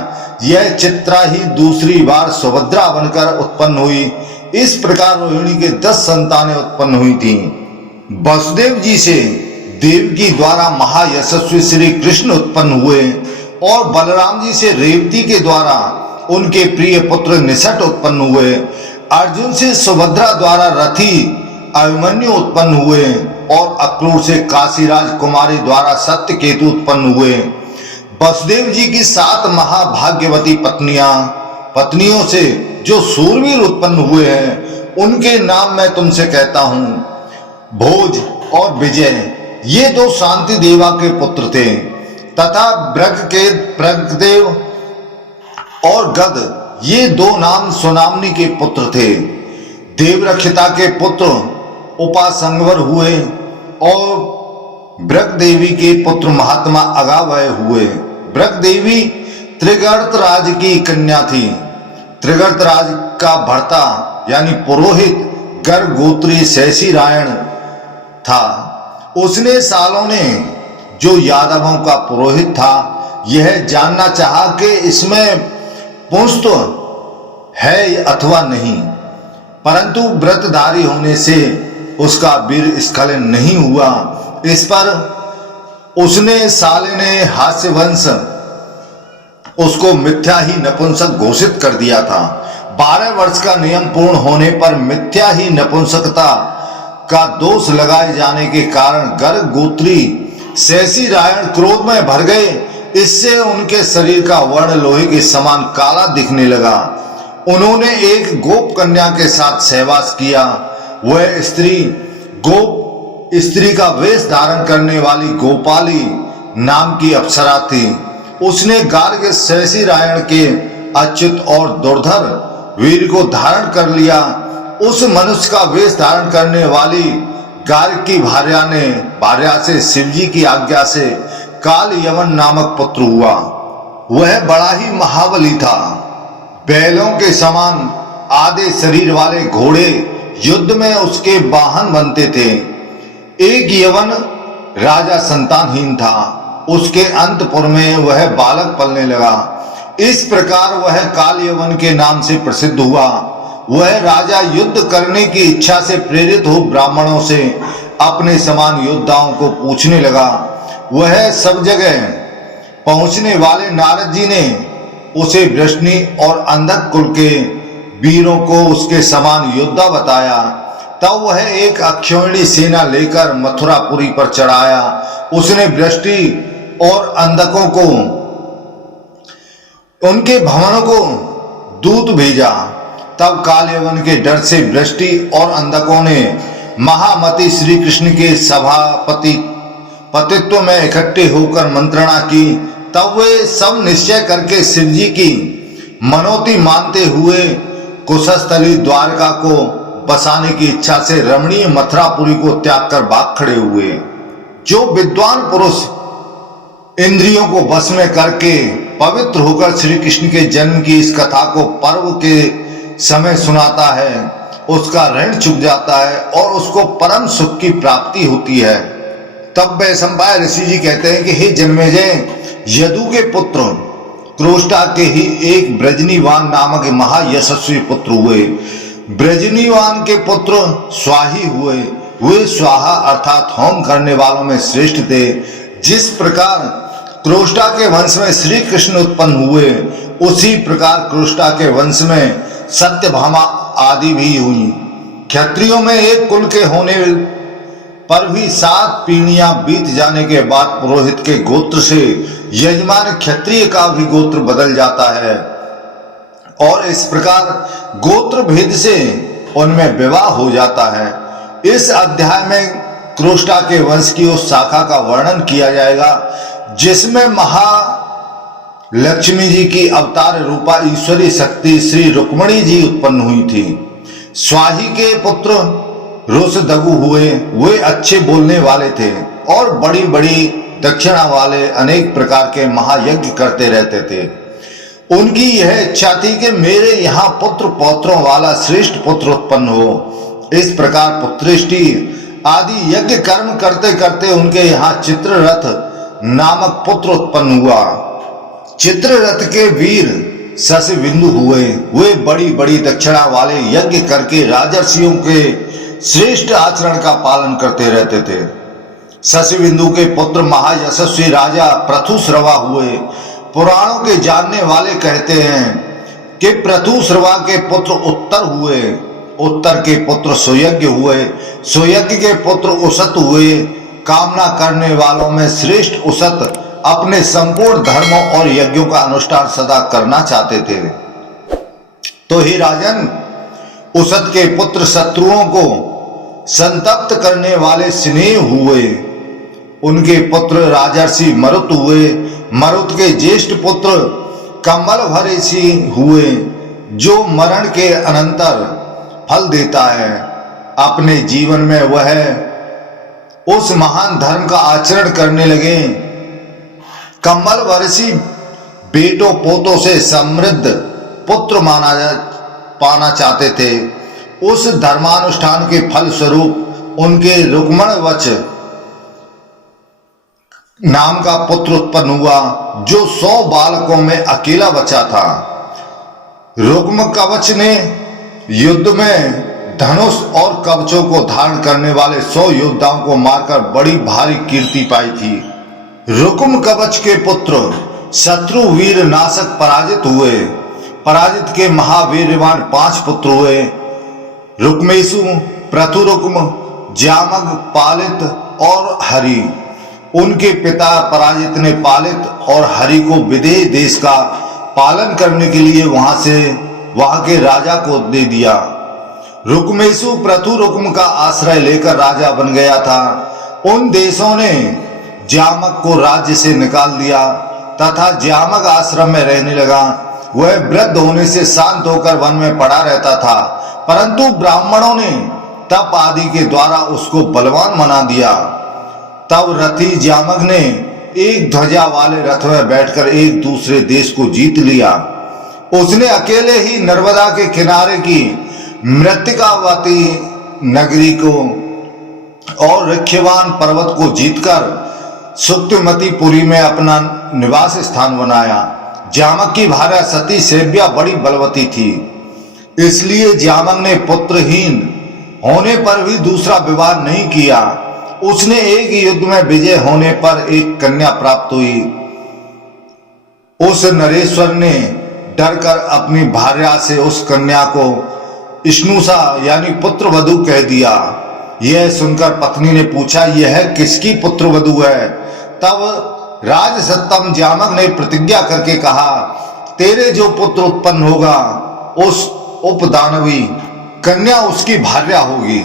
यह चित्रा ही दूसरी बार सुभद्रा बनकर उत्पन्न हुई। इस प्रकार रोहिणी के 10 संतानें उत्पन्न हुई थीं। वसुदेव जी से देवकी द्वारा महायशस्वी श्री कृष्ण उत्पन्न हुए और बलराम जी से रेवती के द्वारा उनके प्रिय पुत्र निषट उत्पन्न हुए। अर्जुन से सुभद्रा द्वारा रथी अभिमन्यु उत्पन्न हुए और अक्रूर से काशीराज कुमारी द्वारा सत्यकेतु उत्पन्न हुए। वसुदेव जी की 7 महाभाग्यवती पत्नियों से जो सूरवीर उत्पन्न हुए हैं उनके नाम मैं तुमसे कहता हूं। भोज और विजय ये 2 शांति देवा के पुत्र थे तथा ब्रगदेव और गद ये 2 नाम सुनामनी के पुत्र थे। देवरक्षिता के पुत्र उपासंगवर हुए और ब्रगदेवी के पुत्र महात्मा अगावय हुए। ब्रगदेवी त्रिगर्त राज की कन्या थी। त्रिगर्त राज का भर्ता यानी पुरोहित गर्ग गोत्री शैसी रायण था। उसने सालों ने जो यादवों का पुरोहित था यह जानना चाहा कि इसमें पुंस्त है अथवा नहीं, परंतु व्रतधारी होने से उसका वीर स्खलन नहीं हुआ। इस पर उसने साले ने हास्यवंश उसको मिथ्या ही नपुंसक घोषित कर दिया था। 12 वर्ष का नियम पूर्ण होने पर मिथ्या ही नपुंसकता का दोष लगाए जाने के कारण गर्ग गोत्री शैसी रायण क्रोध में भर गए। इससे उनके शरीर का वर्ण लोहे के समान काला दिखने लगा। उन्होंने एक गोप कन्या के साथ सहवास किया। वह स्त्री गोप स्त्री का वेश धारण करने वाली गोपाली नाम की अप्सरा थी। उसने गार्ग शैसी रायण के अच्युत और दुर्धर वीर को धारण कर लिया। उस मनुष्य का वेश धारण करने वाली गार्ग की भार्या से शिवजी की आज्ञा से काल यवन नामक पुत्र हुआ। वह बड़ा ही महाबली था। बैलों के समान आधे शरीर वाले घोड़े युद्ध में उसके वाहन बनते थे। एक यवन राजा संतानहीन था। उसके अंतपुर में वह बालक पलने लगा। इस प्रकार वह काल यवन के नाम से प्रसिद्ध हुआ। वह राजा युद्ध करने की इच्छा से प्रेरित हो ब्राह्मणों से अपने समान योद्धाओं को पूछने लगा। वह सब जगह पहुंचने वाले नारद जी ने उसे वृष्णि और अंधक कुल के वीरों को उसके समान योद्धा बताया। तब वह एक अक्षौहिणी सेना लेकर मथुरापुरी पर चढ़ाया। उसने वृष्टि और अंधकों को उनके भवनों को दूत भेजा। तब कालयवन के डर से वृष्टि और अंधकों ने महामति श्री कृष्ण के सभापतित्व में इकट्ठे होकर मंत्रणा की। तब वे सब निश्चय करके शिवजी की मनोती मानते हुए कुशस्थली द्वारका को बसाने की इच्छा से रमणीय मथुरापुरी को त्याग कर भाग खड़े हुए। जो विद्वान पुरुष इंद्रियों को वश में करके पवित्र होकर श्री कृष्ण के जन्म की इस कथा को पर्व के समय सुनाता है उसका ऋण चुक जाता है और उसको परम सुख की प्राप्ति होती है। तब वैशंपायन ऋषि जी कहते हैं कि हे जन्मेजय, यदु के पुत्र क्रोष्टा के ही एक ब्रजनीवान नामक महायशस्वी पुत्र हुए। ब्रजनीवान के पुत्र स्वाही हुए। वे स्वाहा अर्थात होम करने वालों में श्रेष्ठ थे। जिस प्रकार क्रोष्टा के वंश में श्री कृष्ण उत्पन्न हुए उसी प्रकार क्रोष्टा के वंश में सत्यभामा आदि भी हुई। क्षत्रियों में एक कुल के होने पर भी 7 पीढ़ियां बीत जाने के बाद पुरोहित के गोत्र से यजमान क्षत्रिय का भी गोत्र बदल जाता है और इस प्रकार गोत्र भेद से उनमें विवाह हो जाता है। इस अध्याय में क्रोष्टा के वंश की उस शाखा का वर्णन किया जाएगा जिसमें महालक्ष्मी जी की अवतार रूपा ईश्वरीय शक्ति श्री रुक्मिणी जी उत्पन्न हुई थी। स्वाही के पुत्र रोसदगु हुए। वे अच्छे बोलने वाले थे और बड़ी बड़ी दक्षिणा वाले अनेक प्रकार के महायज्ञ करते रहते थे। उनकी यह इच्छा थी कि मेरे यहाँ पुत्र पौत्रों वाला श्रेष्ठ पुत्र उत्पन्न हो। इस प्रकार पुत्रेष्टि आदि यज्ञ कर्म करते करते उनके यहाँ चित्ररथ नामक पुत्र उत्पन्न हुआ। चित्ररथ के वीर शशिबिंदु हुए। वे बड़ी बड़ी दक्षिणा वाले यज्ञ करके राजर्षियों के श्रेष्ठ आचरण का पालन करते रहते थे। शशिबिंदु के पुत्र महायशस्वी राजा पृथुश्रवा हुए। पुराणों के जानने वाले कहते हैं कि पृथुश्रवा के पुत्र उत्तर हुए। उत्तर के पुत्र सुयज्ञ हुए। सुयज्ञ के पुत्र उसत हुए। कामना करने वालों में श्रेष्ठ उसत अपने संपूर्ण धर्मों और यज्ञों का अनुष्ठान सदा करना चाहते थे। तो ही राजन, उसत के पुत्र शत्रुओं को संतप्त करने वाले स्नेह हुए। उनके पुत्र राजर्षि मरुत हुए। मरुत के ज्येष्ठ पुत्र कमल भरेशी हुए जो मरण के अनंतर फल देता है। अपने जीवन में वह उस महान धर्म का आचरण करने लगे। कमल वर्षी बेटों पोतों से समृद्ध पुत्र पाना चाहते थे। उस धर्मानुष्ठान के फल स्वरूप उनके रुक्मणवच नाम का पुत्र उत्पन्न हुआ जो 100 बालकों में अकेला बचा था। रुक्मकवच ने युद्ध में धनुष और कवचों को धारण करने वाले 100 योद्धाओं को मारकर बड़ी भारी कीर्ति पाई थी। रुक्मकवच के पुत्र शत्रु वीर नाशक पराजित हुए। पराजित के महावीरवान 5 पुत्र हुए। रुक्मेशु, पृथुरुक्म, ज्यामग, पालित और हरि। उनके पिता पराजित ने पालित और हरि को विदेह देश का पालन करने के लिए वहां के राजा को दे दिया। रुक्मेशु पृथुरुक्म का आश्रय लेकर राजा बन गया था। उन देशों ने ज्यामक को राज्य से निकाल दिया तथा ज्यामक आश्रम में रहने लगा। वह वृद्ध होने से शांत होकर वन में पड़ा रहता था, परंतु ब्राह्मणों ने तप आदि के द्वारा उसको बलवान बना दिया। तब रथी ज्यामक ने एक ध्वजा वाले रथ में बैठकर एक दूसरे देश को जीत लिया। उसने अकेले ही नर्मदा के किनारे की मृत्तिकावती नगरी को और ऋक्षवान पर्वत को जीतकर सुक्तिमतीपुरी में अपना निवास स्थान बनाया। ज्यामक की भार्या सती सेव्या बड़ी बलवती थी, इसलिए ज्यामक ने पुत्रहीन होने पर भी दूसरा विवाह नहीं किया। उसने एक युद्ध में विजय होने पर एक कन्या प्राप्त हुई। उस नरेश्वर ने डरकर अपनी भार्या से उस कन्या को इष्णुषा यानी पुत्र वधु कह दिया। यह सुनकर पत्नी ने पूछा, यह किसकी पुत्र वधु है? तब राजसत्तम ज्यामक ने प्रतिज्ञा करके कहा, तेरे जो पुत्र उत्पन्न होगा उस उपदानवी कन्या उसकी भार्या होगी।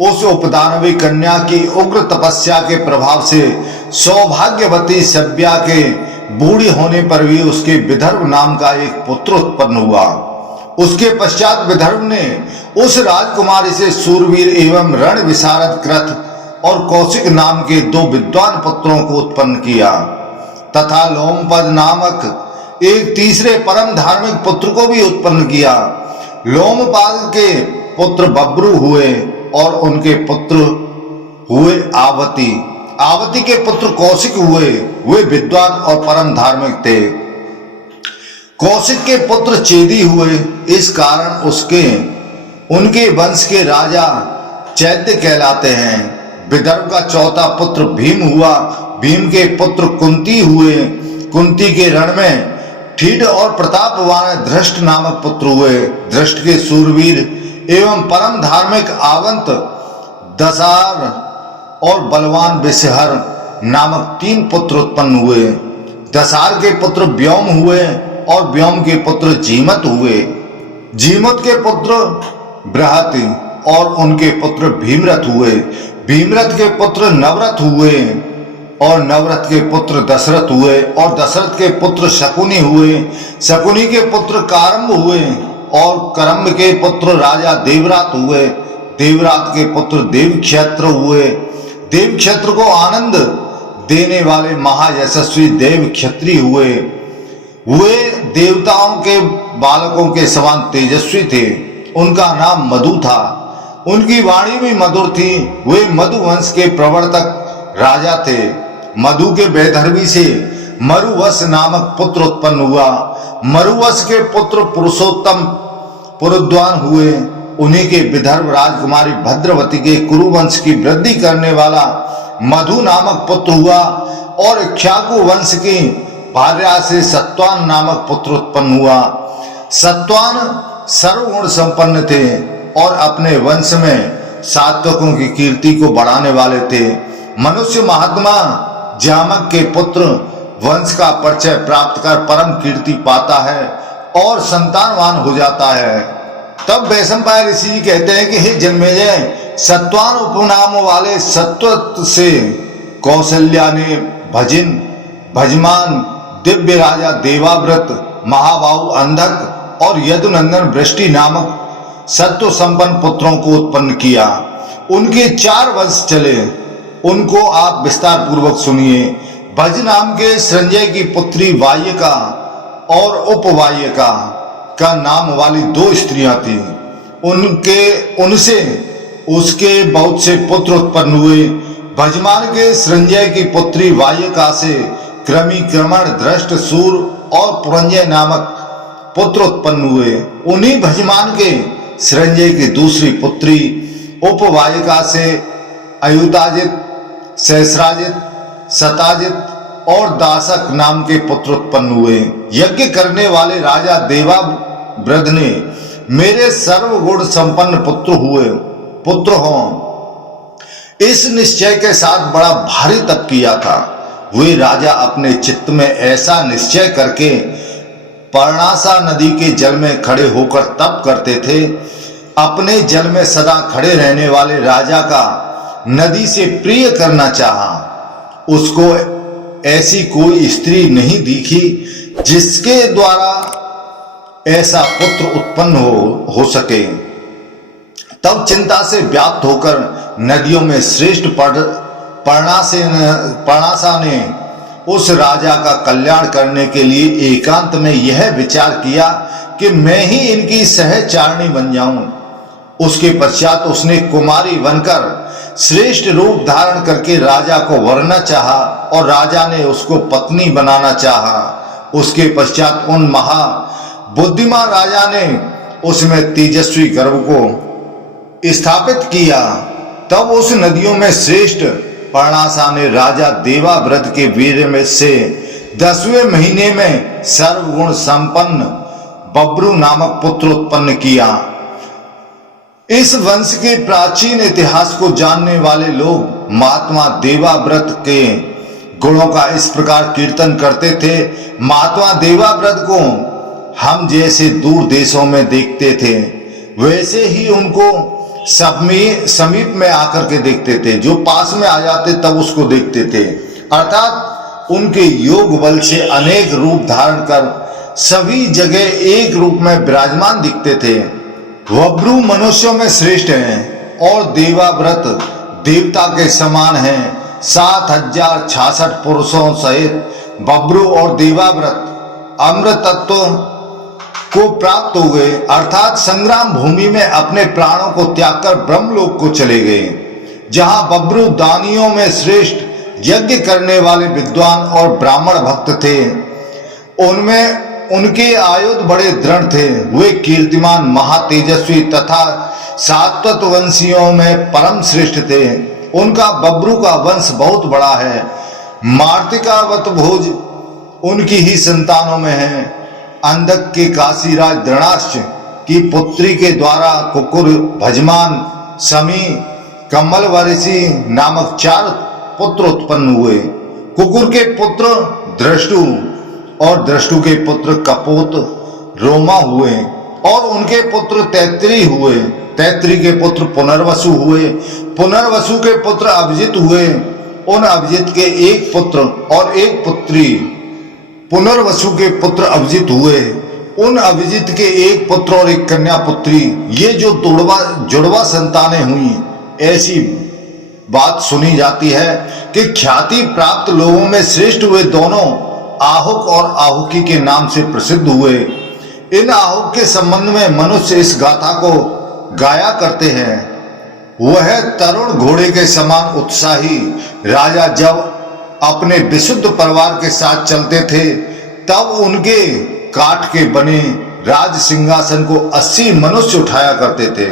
उस उपदानवी कन्या की उग्र तपस्या के प्रभाव से सौभाग्यवती सभ्या के बूढ़ी होने पर भी उसके विदर्भ नाम का एक पुत्र उत्पन्न हुआ। उसके पश्चात विदर्भ ने उस राजकुमारी से सूरवीर एवं रण विशारद कृत और कौशिक नाम के 2 विद्वान पुत्रों को उत्पन्न किया तथा लोमपद नामक एक तीसरे परम धार्मिक पुत्र को भी उत्पन्न किया। लोमपाद के पुत्र बब्रू हुए और उनके पुत्र हुए आवती। आवती के पुत्र कौशिक हुए। वे विद्वान और परम धार्मिक थे। कौशिक के पुत्र चेदी हुए। इस कारण उनके वंश के राजा चैत्य कहलाते हैं। विदर्भ का चौथा पुत्र भीम हुआ। भीम के पुत्र कुंती हुए। कुंती के रण में ठीठ और प्रतापवान धृष्ट नामक पुत्र हुए। धृष्ट के सूरवीर एवं परम धार्मिक आवंत दसार और बलवान विषहर नामक 3 पुत्र उत्पन्न हुए। दसार के पुत्र व्योम हुए और व्योम के पुत्र जीमत हुए। जीमत के पुत्र बृहति और उनके पुत्र भीमरथ हुए। भीमरथ के पुत्र नवरथ हुए और नवरथ के पुत्र दशरथ हुए और दशरथ के पुत्र शकुनी हुए। शकुनी के पुत्र कारम्ब हुए और करम्ब के पुत्र राजा देवरात हुए। देवरात के पुत्र देवक्षत्र हुए। देवक्षत्र को आनंद देने वाले महायशस्वी देवक्षत्री हुए। वे देवताओं के बालकों के समान तेजस्वी थे। उनका नाम मधु था। उनकी वाणी भी मधुर थी। वे मधु वंश के प्रवर्तक राजा थे। मधु के वैधर्वी से मरुवश नामक पुत्र उत्पन्न हुआ। मरुवश के पुत्र पुरुषोत्तम पुरुद्वान हुए। उन्हीं के विदर्भ राजकुमारी भद्रवती के कुरुवंश की वृद्धि करने वाला मधु नामक पुत्र हुआ और इक्ष्वाकु वंश की भार्या से सत्वान नामक पुत्र उत्पन्न हुआ। सत्वान सर्वगुण संपन्न थे और अपने वंश में सात्वकों की कीर्ति को बढ़ाने वाले थे। मनुष्य महात्मा जामक के पुत्र वंश का परिचय प्राप्त कर परम कीर्ति पाता है और संतानवान हो जाता है। तब वैशंपायन ऋषि जी कहते हैं कि हे जन्मेजय, सत्वान उपनाम वाले सत्वत से कौशल्या ने भजमान दिव्य राजा देवाव्रत, महाबाहु अंधक और यदुनंदन वृष्टि नामक सत्व संपन्न पुत्रों को उत्पन्न किया। उनके 4 वंश चले, उनको आप विस्तार पूर्वक सुनिए। भज नाम के संजय की पुत्री वाय्यका और उपवाय्यका का नाम वाली 2 स्त्रियां थीं। उनसे उसके बहुत से पुत्र उत्पन्न हुए। भजमान के संजय की पुत्री वाय्यका से क्रमण दृष्ट सूर और पुरंजय नामक पुत्र उत्पन्न हुए। उन्हीं भजमान के संजय की दूसरी पुत्री उपवायिका से अयुताजित, सहस्राजित, सताजित और दासक नाम के पुत्र उत्पन्न हुए। यज्ञ करने वाले राजा देवाव्रत ने मेरे सर्वगुण संपन्न पुत्र हों, इस निश्चय के साथ बड़ा भारी तप किया था। वे राजा अपने चित्त में ऐसा निश्चय करके पर्णासा नदी के जल में खड़े होकर तप करते थे। अपने जल में सदा खड़े रहने वाले राजा का नदी से प्रिय करना चाहा। उसको ऐसी कोई स्त्री नहीं दिखी जिसके द्वारा ऐसा पुत्र उत्पन्न हो सके। तब चिंता से व्याप्त होकर नदियों में श्रेष्ठ पर्णासा ने उस राजा का कल्याण करने के लिए एकांत में यह विचार किया कि मैं ही इनकी सहचारिणी बन जाऊं। उसके पश्चात उसने कुमारी बनकर श्रेष्ठ रूप धारण करके राजा को वरना चाहा और राजा ने उसको पत्नी बनाना चाहा। उसके पश्चात उन महा बुद्धिमान राजा ने उसमें तेजस्वी गर्भ को स्थापित किया। तब उस नदियों में श्रेष्ठ पर्णासा ने राजा देवाव्रत के वीर में से 10वें महीने में सर्वगुण संपन्न बब्रू नामक पुत्र उत्पन्न किया। इस वंश के प्राचीन इतिहास को जानने वाले लोग महात्मा देवाव्रत के गुणों का इस प्रकार कीर्तन करते थे। महात्मा देवाव्रत को हम जैसे दूर देशों में देखते थे वैसे ही उनको समीप में आकर के देखते थे। जो पास में आ जाते तब उसको देखते थे। अर्थात उनके योग बल से अनेक रूप धारण कर सभी जगह एक रूप में विराजमान दिखते थे। बब्रू मनुष्यों में श्रेष्ठ हैं और देवाव्रत देवता के समान हैं। 7066 पुरुषों सहित बब्रू और देवाव्रत अमृत तत्व को प्राप्त हो गए, अर्थात संग्राम भूमि में अपने प्राणों को त्याग कर ब्रह्मलोक को चले गए। जहां बब्रू दानियों में श्रेष्ठ, यज्ञ करने वाले विद्वान और ब्राह्मण भक्त थे, उनमें उनके आयुध बड़े दृढ़ थे। वे कीर्तिमान, महातेजस्वी तथा सात्वत वंशियों में परम श्रेष्ठ थे। उनका बब्रू का वंश बहुत बड़ा है। मार्तिकावत भोज उनकी ही संतानों में है। अंधक के काशीराज द्रोणाश्च की पुत्री के द्वारा कुकुर, भजमान, समी, कमलवर्षी नामक 4 पुत्र उत्पन्न हुए। कुकुर के पुत्र दृष्टु और दृष्टु के पुत्र कपोत रोमा हुए, और उनके पुत्र तैत्री हुए। तैत्री के पुत्र पुनर्वसु हुए। पुनर्वसु के पुत्र अभिजित हुए। उन अभिजित के एक पुत्र और एक पुत्री। पुनर्वसु के पुत्र अभिजित हुए। उन अभिजित के एक पुत्र और एक कन्या पुत्री। ये जो जुड़वा संतानें हुई, ऐसी बात सुनी जाती है कि ख्याति प्राप्त लोगों में श्रेष्ठ हुए दोनों आहुक और आहुकी के नाम से प्रसिद्ध हुए। इन आहुक के संबंध में मनुष्य इस गाथा को गाया करते हैं। वह तरुण घोड़े के समान उत्साही राजा जब अपने विशुद्ध परिवार के साथ चलते थे, तब उनके काठ के बने राज सिंहासन को 80 मनुष्य उठाया करते थे।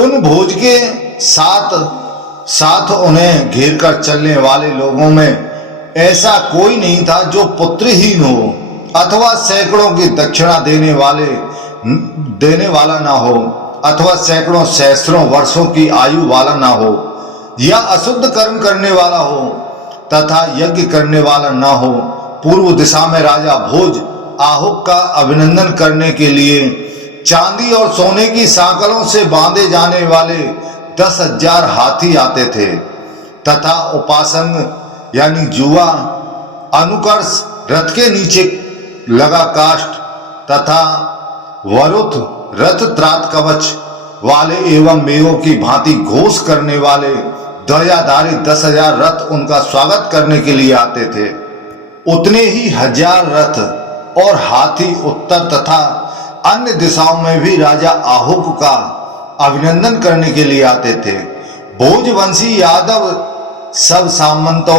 उन भोज के साथ उन्हें घेर कर चलने वाले लोगों में ऐसा कोई नहीं था जो पुत्रहीन हो अथवा सैकड़ों की दक्षिणा देने वाला ना हो, अथवा सैकड़ों सहस्रों वर्षों की आयु वाला ना हो, या अशुद्ध कर्म करने वाला हो तथा यज्ञ करने वाला ना हो। पूर्व दिशा में राजा भोज आहुक का अभिनंदन करने के लिए चांदी और सोने की सांकलों से बांधे जाने वाले 10,000 हाथी आते थे, तथा उपासंग यानी जुआ, अनुकर्ष, रथ के नीचे लगा काष्ठ तथा वरुथ, रथ त्रात कवच वाले एवं मेघों की भांति घोष करने वाले ध्वजाधारी 10,000 रथ उनका स्वागत करने के लिए आते थे। उतने ही 1000 रथ और हाथी उत्तर तथा अन्य दिशाओं में भी राजा आहुक का अभिनंदन करने के लिए आते थे। भोजवंशी यादव सब सामंतों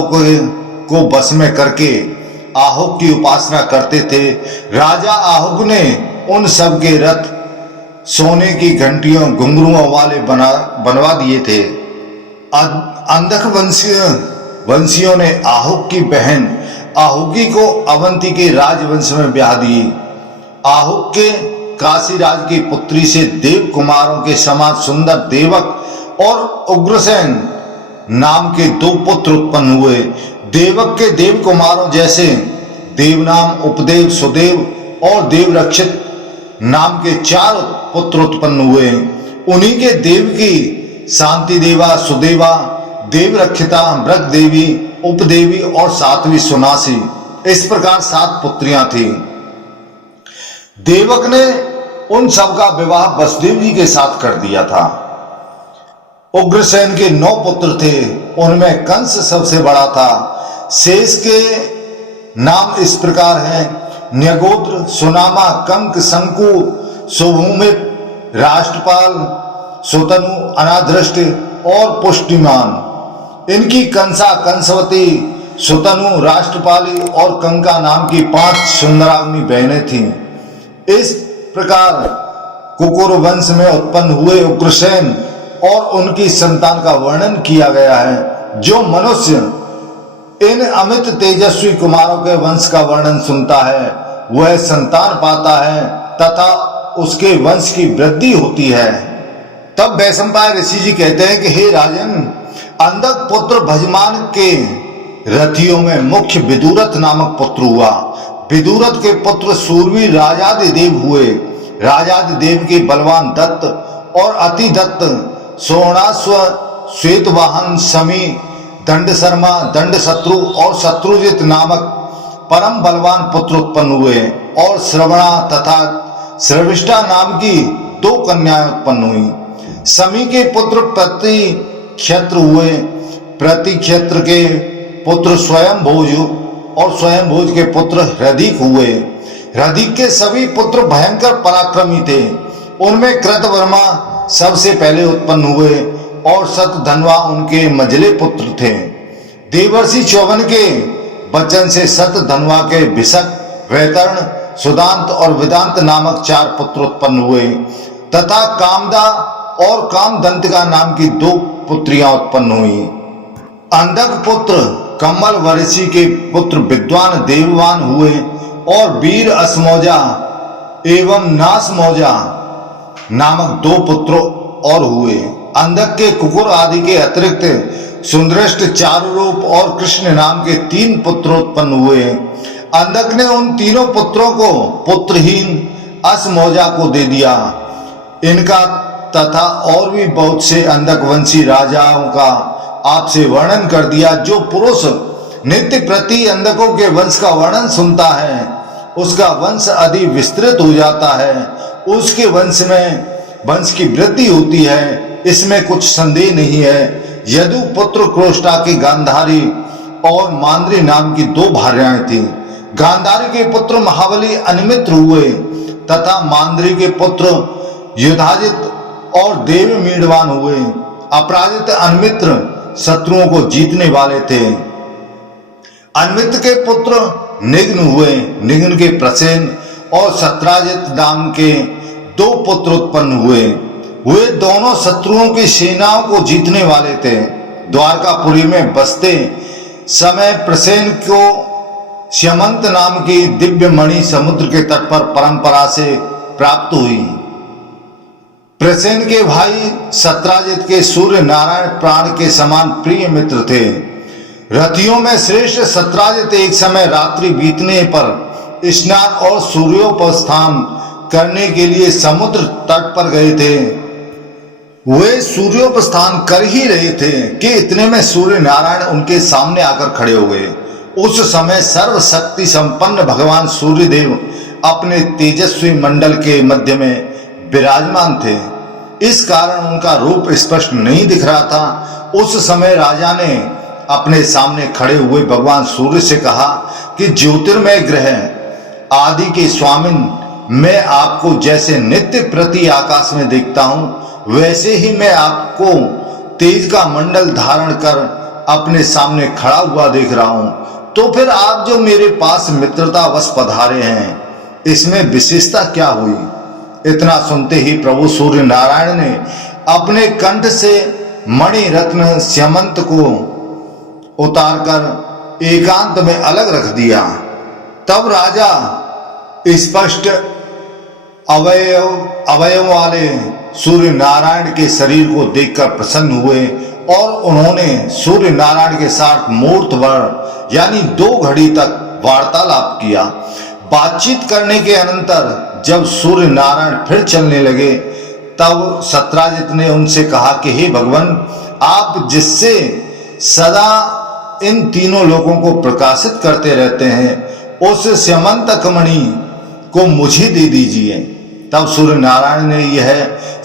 को बस में करके आहुक की उपासना करते थे। राजा आहुक ने उन सब के रथ सोने की घंटियों घुंघरुओं वाले बनवा दिए थे। अंधक वंशियों ने आहुक की बहन आहुकी को अवंती के राजवंश में ब्याह दी। आहुक के काशीराज की पुत्री से देव कुमारों के समान सुंदर देवक और उग्रसेन नाम के 2 पुत्र उत्पन्न हुए। देवक के देव कुमारों जैसे देवनाम, उपदेव, सुदेव और देवरक्षित नाम के 4 पुत्र उत्पन्न हुए। उन्हीं के देव की शांति देवा, सुदेवा, देवरक्षिता, मृग देवी, उपदेवी और 7वीं सुनासी, इस प्रकार 7 पुत्रियां थीं। देवक ने उन सब का विवाह वसुदेव जी के साथ कर दिया था। उग्रसेन के 9 पुत्र थे, उनमें कंस सबसे बड़ा था। शेष के नाम इस प्रकार हैं: न्यगोत्र, सुनामा, कंक, शंकु, सुभूमि, राष्ट्रपाल, सुतनु, अनादृष्ट और पुष्टिमान। इनकी कंसा, कंसवती, सुतनु, राष्ट्रपाली और कंका नाम की 5 सुंदराग्नि बहनें थीं। इस प्रकार कुकुर वंश में उत्पन्न हुए उग्रसेन और उनकी संतान का वर्णन किया गया है। जो मनुष्य इन अमित तेजस्वी कुमारों के वंश का वर्णन सुनता है, वह संतान पाता है तथा उसके वंश की वृद्धि होती है। तब वैशंपायन ऋषि जी कहते हैं कि हे राजन, अंधक पुत्र भजमान के रथियों में मुख्य विदुरथ नामक पुत्र हुआ। विदुरथ के पुत्र सूरवीर राजादिदेव हुए। राजादिदेव के बलवान दत्त और अति दत्त, सोणास्व, श्वेतवाहन, शमी, दंड शर्मा, दंड शत्रु और शत्रुजित नामक परम बलवान पुत्र उत्पन्न हुए। और श्रवणा तथा श्रविष्ठा नाम की 2 कन्याएं उत्पन्न हुई। शमी के पुत्र प्रतिक्षत्र हुए। प्रतिक्षत्र के पुत्र स्वयंभोज और स्वयंभोज के पुत्र हृदिक हुए। हृदिक के सभी पुत्र भयंकर पराक्रमी थे। उनमें कृतवर्मा सबसे पहले उत्पन्न हुए और शतधन्वा उनके मझले पुत्र थे। देवर्षि चौवन के वचन से शतधन्वा के भिषक, वैतरण, सुदांत और वेदांत नामक 4 पुत्र उत्पन्न हुए तथा कामदा और कामदंतिका नाम की 2 पुत्रियां उत्पन्न हुई। अंधक पुत्र कमल वर्षि के पुत्र विद्वान देववान हुए और वीर असमौजा एवं नासमौजा नामक 2 पुत्र और हुए। अंधक के कुकुर आदि के अतिरिक्त सुंदृष्ट, चारुरूप और कृष्ण नाम के 3 पुत्र उत्पन्न हुए। अंधक ने उन तीनों पुत्रों को पुत्रहीन असमौजा को दे दिया। इनका तथा और भी बहुत से अंधक वंशी राजाओं का आपसे वर्णन कर दिया। जो पुरुष नित्य प्रति अंधकों के वंश का वर्णन सुनता है उसका वंश अधिक विस्तृत हो जाता है, उसके वंश की वृद्धि होती है, इसमें कुछ संदेह नहीं है। यदु पुत्र क्रोष्टा की गांधारी और मांद्री नाम की दो भार्याएं थीं। गांधारी के पुत्र महाबली अनिमित्र हुए तथा मांद्री के पुत्र युधाजित और देव मीडवान हुए। अपराजित अनिमित्र शत्रुओं को जीतने वाले थे। अनिमित्र के पुत्र निग्न हुए। निग्न के प्रसेन और सत्राजित नाम के दो पुत्र उत्पन्न हुए। वे दोनों शत्रुओं की सेनाओं को जीतने वाले थे। द्वारकापुरी में बसते समय प्रसेन को श्यमंत नाम की दिव्य मणि समुद्र के तट पर परंपरा से प्राप्त हुई। प्रसेन के भाई सत्राजित के सूर्य नारायण प्राण के समान प्रिय मित्र थे। रथियों में श्रेष्ठ सत्राजित एक समय रात्रि बीतने पर स्नान और सूर्योपस्थान करने के लिए समुद्र तट पर गए थे। वे सूर्योपस्थान कर ही रहे थे कि इतने में सूर्य नारायण उनके सामने आकर खड़े हो गए। उस समय सर्वशक्ति संपन्न भगवान सूर्यदेव अपने तेजस्वी मंडल के मध्य में विराजमान थे। इस कारण उनका रूप स्पष्ट नहीं दिख रहा था। उस समय राजा ने अपने सामने खड़े हुए भगवान सूर्य से कहा कि ज्योतिर्मय ग्रह आदि के स्वामिन, मैं आपको जैसे नित्य प्रति आकाश में देखता हूं वैसे ही मैं आपको तेज का मंडल धारण कर अपने सामने खड़ा हुआ देख रहा हूं। तो फिर आप जो मेरे पास मित्रतावश पधारे हैं, इसमें विशेषता क्या हुई? इतना सुनते ही प्रभु सूर्य नारायण ने अपने कंठ से मणि रत्न श्यमंत को उतारकर एकांत में अलग रख दिया। तब राजा स्पष्ट अवयव वाले सूर्य नारायण के शरीर को देखकर प्रसन्न हुए और उन्होंने सूर्य नारायण के साथ मूर्तवर यानी 2 घड़ी तक वार्तालाप किया। बातचीत करने के अनंतर जब सूर्य नारायण फिर चलने लगे तब सत्राजित ने उनसे कहा कि हे भगवान, आप जिससे सदा इन तीनों लोगों को प्रकाशित करते रहते हैं उस श्यमंतक मणि को मुझे दे दीजिए। तब सूर्य नारायण ने यह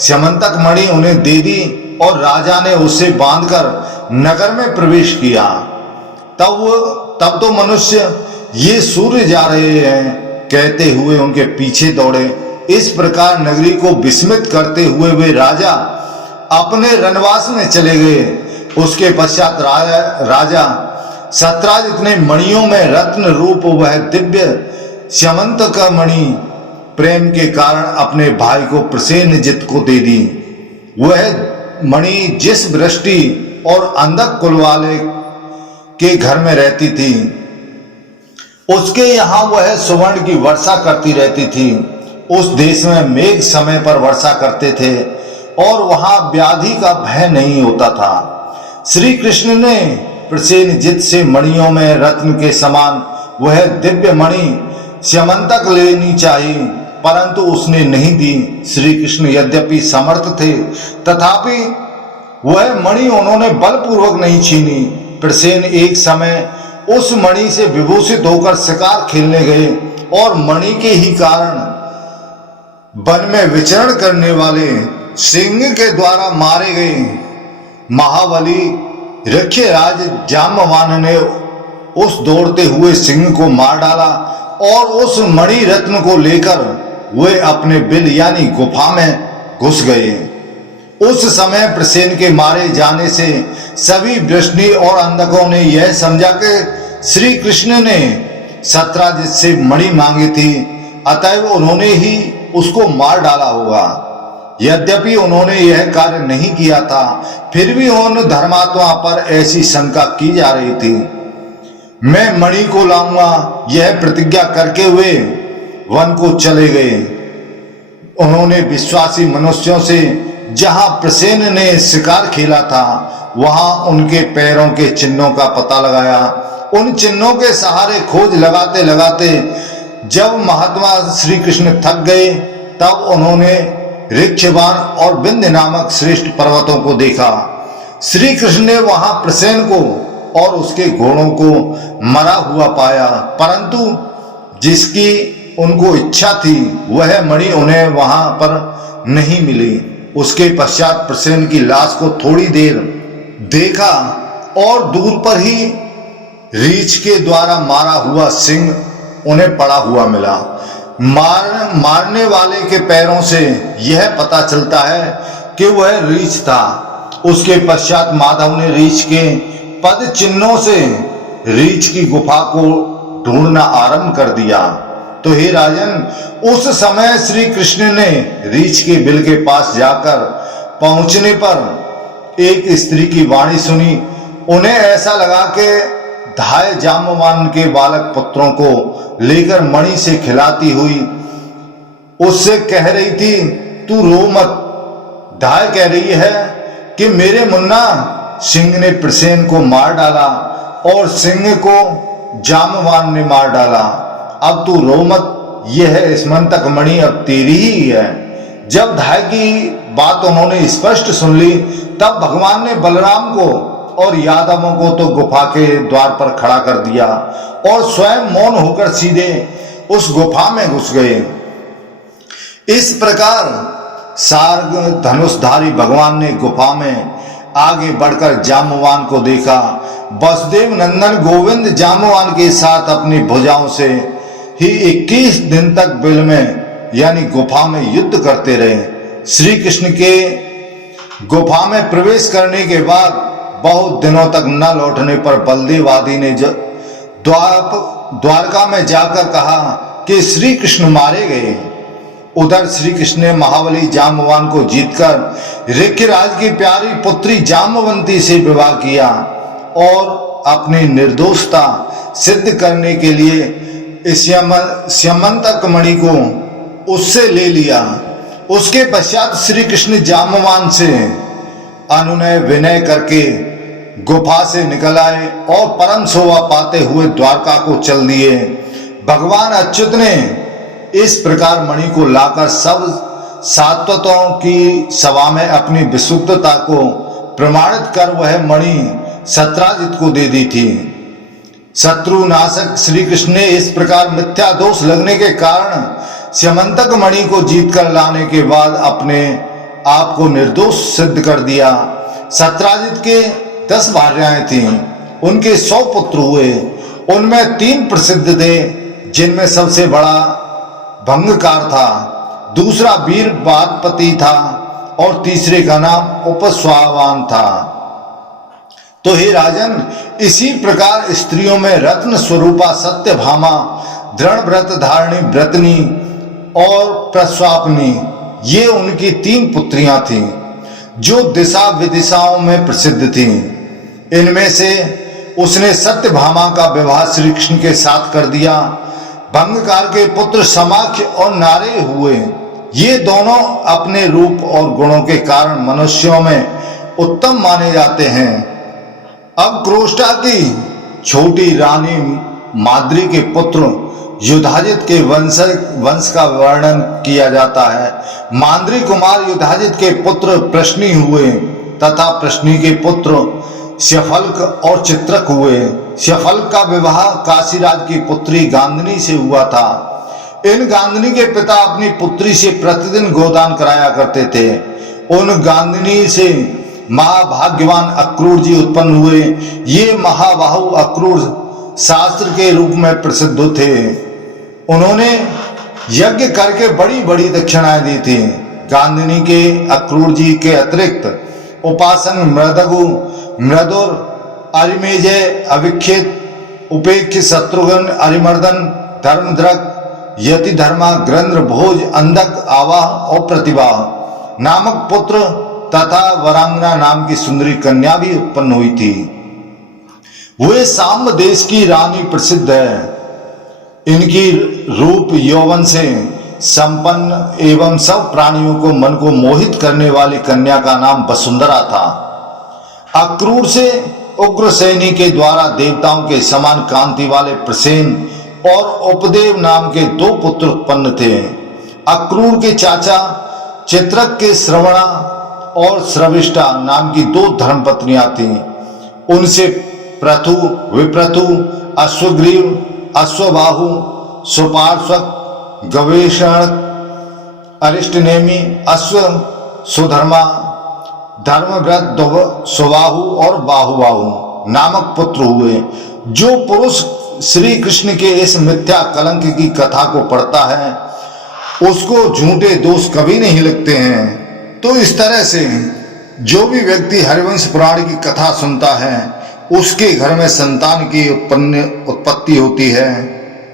श्यमंतक मणि उन्हें दे दी और राजा ने उसे बांधकर नगर में प्रवेश किया। तब तो मनुष्य ये सूर्य जा रहे हैं कहते हुए उनके पीछे दौड़े। इस प्रकार नगरी को विस्मित करते हुए वे राजा अपने रनवास में चले गए। उसके पश्चात राजा सत्राजित ने मणियों में रत्न रूप वह दिव्य श्यमंत का मणि प्रेम के कारण अपने भाई को प्रसेनजित को दे दी। वह मणि जिस वृष्टि और अंधक कुल वाले के घर में रहती थी उसके यहाँ वह सुवर्ण की वर्षा करती रहती थी। उस देश में मेघ समय पर वर्षा करते थे और वहां व्याधि का भय नहीं होता था। श्री कृष्ण ने प्रसेनजित से मणियों में रत्न के समान वह दिव्य मणि श्यमंतक लेनी चाहिए, परंतु उसने नहीं दी। श्री कृष्ण यद्यपि समर्थ थे तथापि वह मणि उन्होंने बलपूर्वक नहीं छीनी। प्रसेन एक समय उस मणि से विभूषित होकर शिकार खेलने गए और मणि के ही कारण वन में विचरण करने वाले सिंह के द्वारा मारे गए महाबली ऋक्षराज जाम्बवान ने उस दौड़ते हुए सिंह को मार डाला और उस मणि रत्न को लेकर वे अपने बिल यानी गुफा में घुस गए। उस समय प्रसेन के मारे जाने से सभी वृष्णि और अंधकों ने यह समझा कि श्री कृष्ण ने सत्राजित से मणि मांगी थी, अतएव उन्होंने ही उसको मार डाला होगा। यद्यपि उन्होंने यह कार्य नहीं किया था, फिर भी उन धर्मात्मा पर ऐसी शंका की जा रही थी। मैं मणि को लाऊंगा, यह प्रतिज्ञा करके वे वन को चले गए। उन्होंने विश्वासी मनुष्यों से जहां प्रसेन ने शिकार खेला था वहां उनके पैरों के चिन्हों का पता लगाया उन चिन्हों के सहारे खोज लगाते लगाते जब महात्मा श्री कृष्ण थक गए, तब उन्होंने ऋक्षवान और विंध्य नामक श्रेष्ठ पर्वतों को देखा। श्री कृष्ण ने वहां प्रसेन को और उसके घोड़ों को मरा हुआ पाया, परंतु जिसकी उनको इच्छा थी वह मणि उन्हें वहां पर नहीं मिली। उसके पश्चात प्रसेन की लाश को थोड़ी देर देखा और दूर पर ही रीछ के द्वारा मारा हुआ सिंह उन्हें पड़ा हुआ मिला। मारने वाले के पैरों से यह पता चलता है कि वह रीछ था। उसके पश्चात माधव ने रीछ के पद चिन्हों से रीछ की गुफा को ढूंढना आरंभ कर दिया। तो हे राजन, उस समय श्री कृष्ण ने रीछ के बिल के पास जाकर पहुंचने पर एक स्त्री की वाणी सुनी। उन्हें ऐसा लगा कि धाय जाम्बवान के बालक पुत्रों को लेकर मणि से खिलाती हुई उससे कह रही थी, तू रो मत। धाय कह रही है कि मेरे मुन्ना, सिंह ने प्रसेन को मार डाला और सिंह को जाम्बवान ने मार डाला। अब तू रो मत, यह स्मंतक मणि अब तेरी ही है। जब धाय की बात उन्होंने स्पष्ट सुन ली, तब भगवान ने बलराम को और यादवों को तो गुफा के द्वार पर खड़ा कर दिया और स्वयं मौन होकर सीधे उस गुफा में घुस गए। इस प्रकार सार्ग धनुषधारी भगवान ने गुफा में आगे बढ़कर जाम्बवान को देखा। वसुदेव नंदन गोविंद जाम्बवान के साथ अपनी भुजाओं से ही 21 दिन तक बिल में यानी गुफा में युद्ध करते रहे। श्री कृष्ण के गुफा में प्रवेश करने के बाद बहुत दिनों तक न लौटने पर बलदेव आदि ने द्वारका में जाकर कहा कि श्री कृष्ण मारे गए। उधर श्री कृष्ण ने महाबली जाम्बवान को जीतकर ऋक्षराज की प्यारी पुत्री जाम्बवंती से विवाह किया और अपनी निर्दोषता सिद्ध करने के लिए स्यमंतक मणि को उससे ले लिया। उसके पश्चात श्री कृष्ण जाम्बवान से अनुनय विनय करके गुफा से निकल आए और परम शोभा पाते हुए द्वारका को चल दिए। भगवान अच्युत ने इस प्रकार मणि को लाकर सब सात्वतों की सभा में अपनी विशुद्धता को प्रमाणित कर वह मणि सत्राजित को दे दी थी। शत्रुनाशक श्री कृष्ण ने इस प्रकार मिथ्या दोष लगने के कारण स्यमंतक मणि को जीत कर लाने के बाद अपने आप को निर्दोष सिद्ध कर दिया। सत्राजित के 10 भार्याएं थीं, उनके 100 पुत्र हुए। उनमें 3 प्रसिद्ध थे, जिनमें सबसे बड़ा भंगकार था, दूसरा वीर बातपति था और तीसरे का नाम उपस्वावान था। तो हे राजन, इसी प्रकार स्त्रियों में रत्न स्वरूपा सत्यभामा, दृढ़ व्रत धारणी व्रतनी और प्रस्वापनी, ये उनकी 3 पुत्रियां थीं जो दिशा विदिशाओं में प्रसिद्ध थीं। इनमें से उसने सत्यभामा का विवाह श्री कृष्ण के साथ कर दिया। भंगकार के पुत्र समाक्ष और नारे हुए। ये दोनों अपने रूप और गुणों के कारण मनुष्यों में उत्तम माने जाते हैं। अब क्रोष्टा की छोटी रानी माद्री के पुत्र युधाजित के वंश का वर्णन किया जाता है। माद्री कुमार युधाजित के पुत्र प्रश्नी हुए तथा प्रश्नी के पुत्र शफल्क और चित्रक हुए। शफल्क का विवाह काशीराज की पुत्री गांधनी से हुआ था। इन गांधनी के पिता अपनी पुत्री से प्रतिदिन गोदान कराया करते थे। उन गांधनी से महाभाग्यवान अक्रूर जी उत्पन्न हुए। ये महाबाहु अक्रूर शास्त्र के रूप में प्रसिद्ध थे। उन्होंने यज्ञ करके बड़ी बड़ी दक्षिणाएं दी थी। गांधनी के अक्रूर जी के अतिरिक्त उपासन मृदगु, मृदुर, अरिमेजय, अविक्षित, उपेक्ष, शत्रुघ्न, अरिमर्दन, धर्मद्रक, यतिधर्मा, ग्रंद्र, भोज, अंधक, आवाह और प्रतिवाह नामक पुत्र तथा वरांगना नाम की सुंदरी कन्या भी उत्पन्न हुई थी। वे सांब देश की रानी प्रसिद्ध है। इनकी रूप यौवन से संपन्न एवं सब प्राणियों को मन को मोहित करने वाली कन्या का नाम वसुंधरा था। अक्रूर से उग्रसेनी के द्वारा देवताओं के समान कांति वाले प्रसेन और उपदेव नाम के 2 पुत्र उत्पन्न थे। अक्रूर के चाचा चित्रक के श्रवणा और श्रविष्ठा नाम की 2 धर्मपत्नियां थीं। उनसे प्रथु, विप्रथु, अश्वग्रीव, अश्वबाहु, सुपार्श्वक, गवेषण, अरिष्टनेमी, अश्व सुधर्मा, धर्मव्रत, सुबाहु और बाहुबाहु नामक पुत्र हुए। जो पुरुष श्री कृष्ण के इस मिथ्या कलंक की कथा को पढ़ता है उसको झूठे दोष कभी नहीं लगते हैं। तो इस तरह से जो भी व्यक्ति हरिवंश पुराण की कथा सुनता है उसके घर में संतान की उत्पत्ति होती है,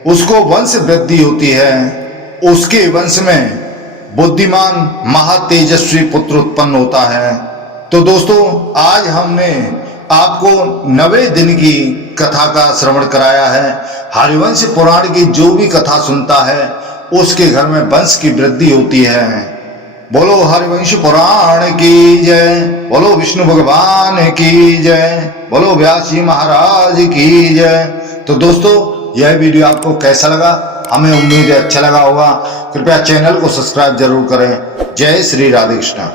उसको वंश वृद्धि होती है, उसके वंश में बुद्धिमान महातेजस्वी पुत्र उत्पन्न होता है। तो दोस्तों, आज हमने आपको 90 दिन की कथा का श्रवण कराया है। हरिवंश पुराण की जो भी कथा सुनता है उसके घर में वंश की वृद्धि होती है। बोलो हरिवंश पुराण की जय, बोलो विष्णु भगवान की जय, बोलो व्यास जी महाराज की जय। तो दोस्तों, यह वीडियो आपको कैसा लगा? हमें उम्मीद है अच्छा लगा होगा। कृपया चैनल को सब्सक्राइब जरूर करें। जय श्री राधे कृष्ण।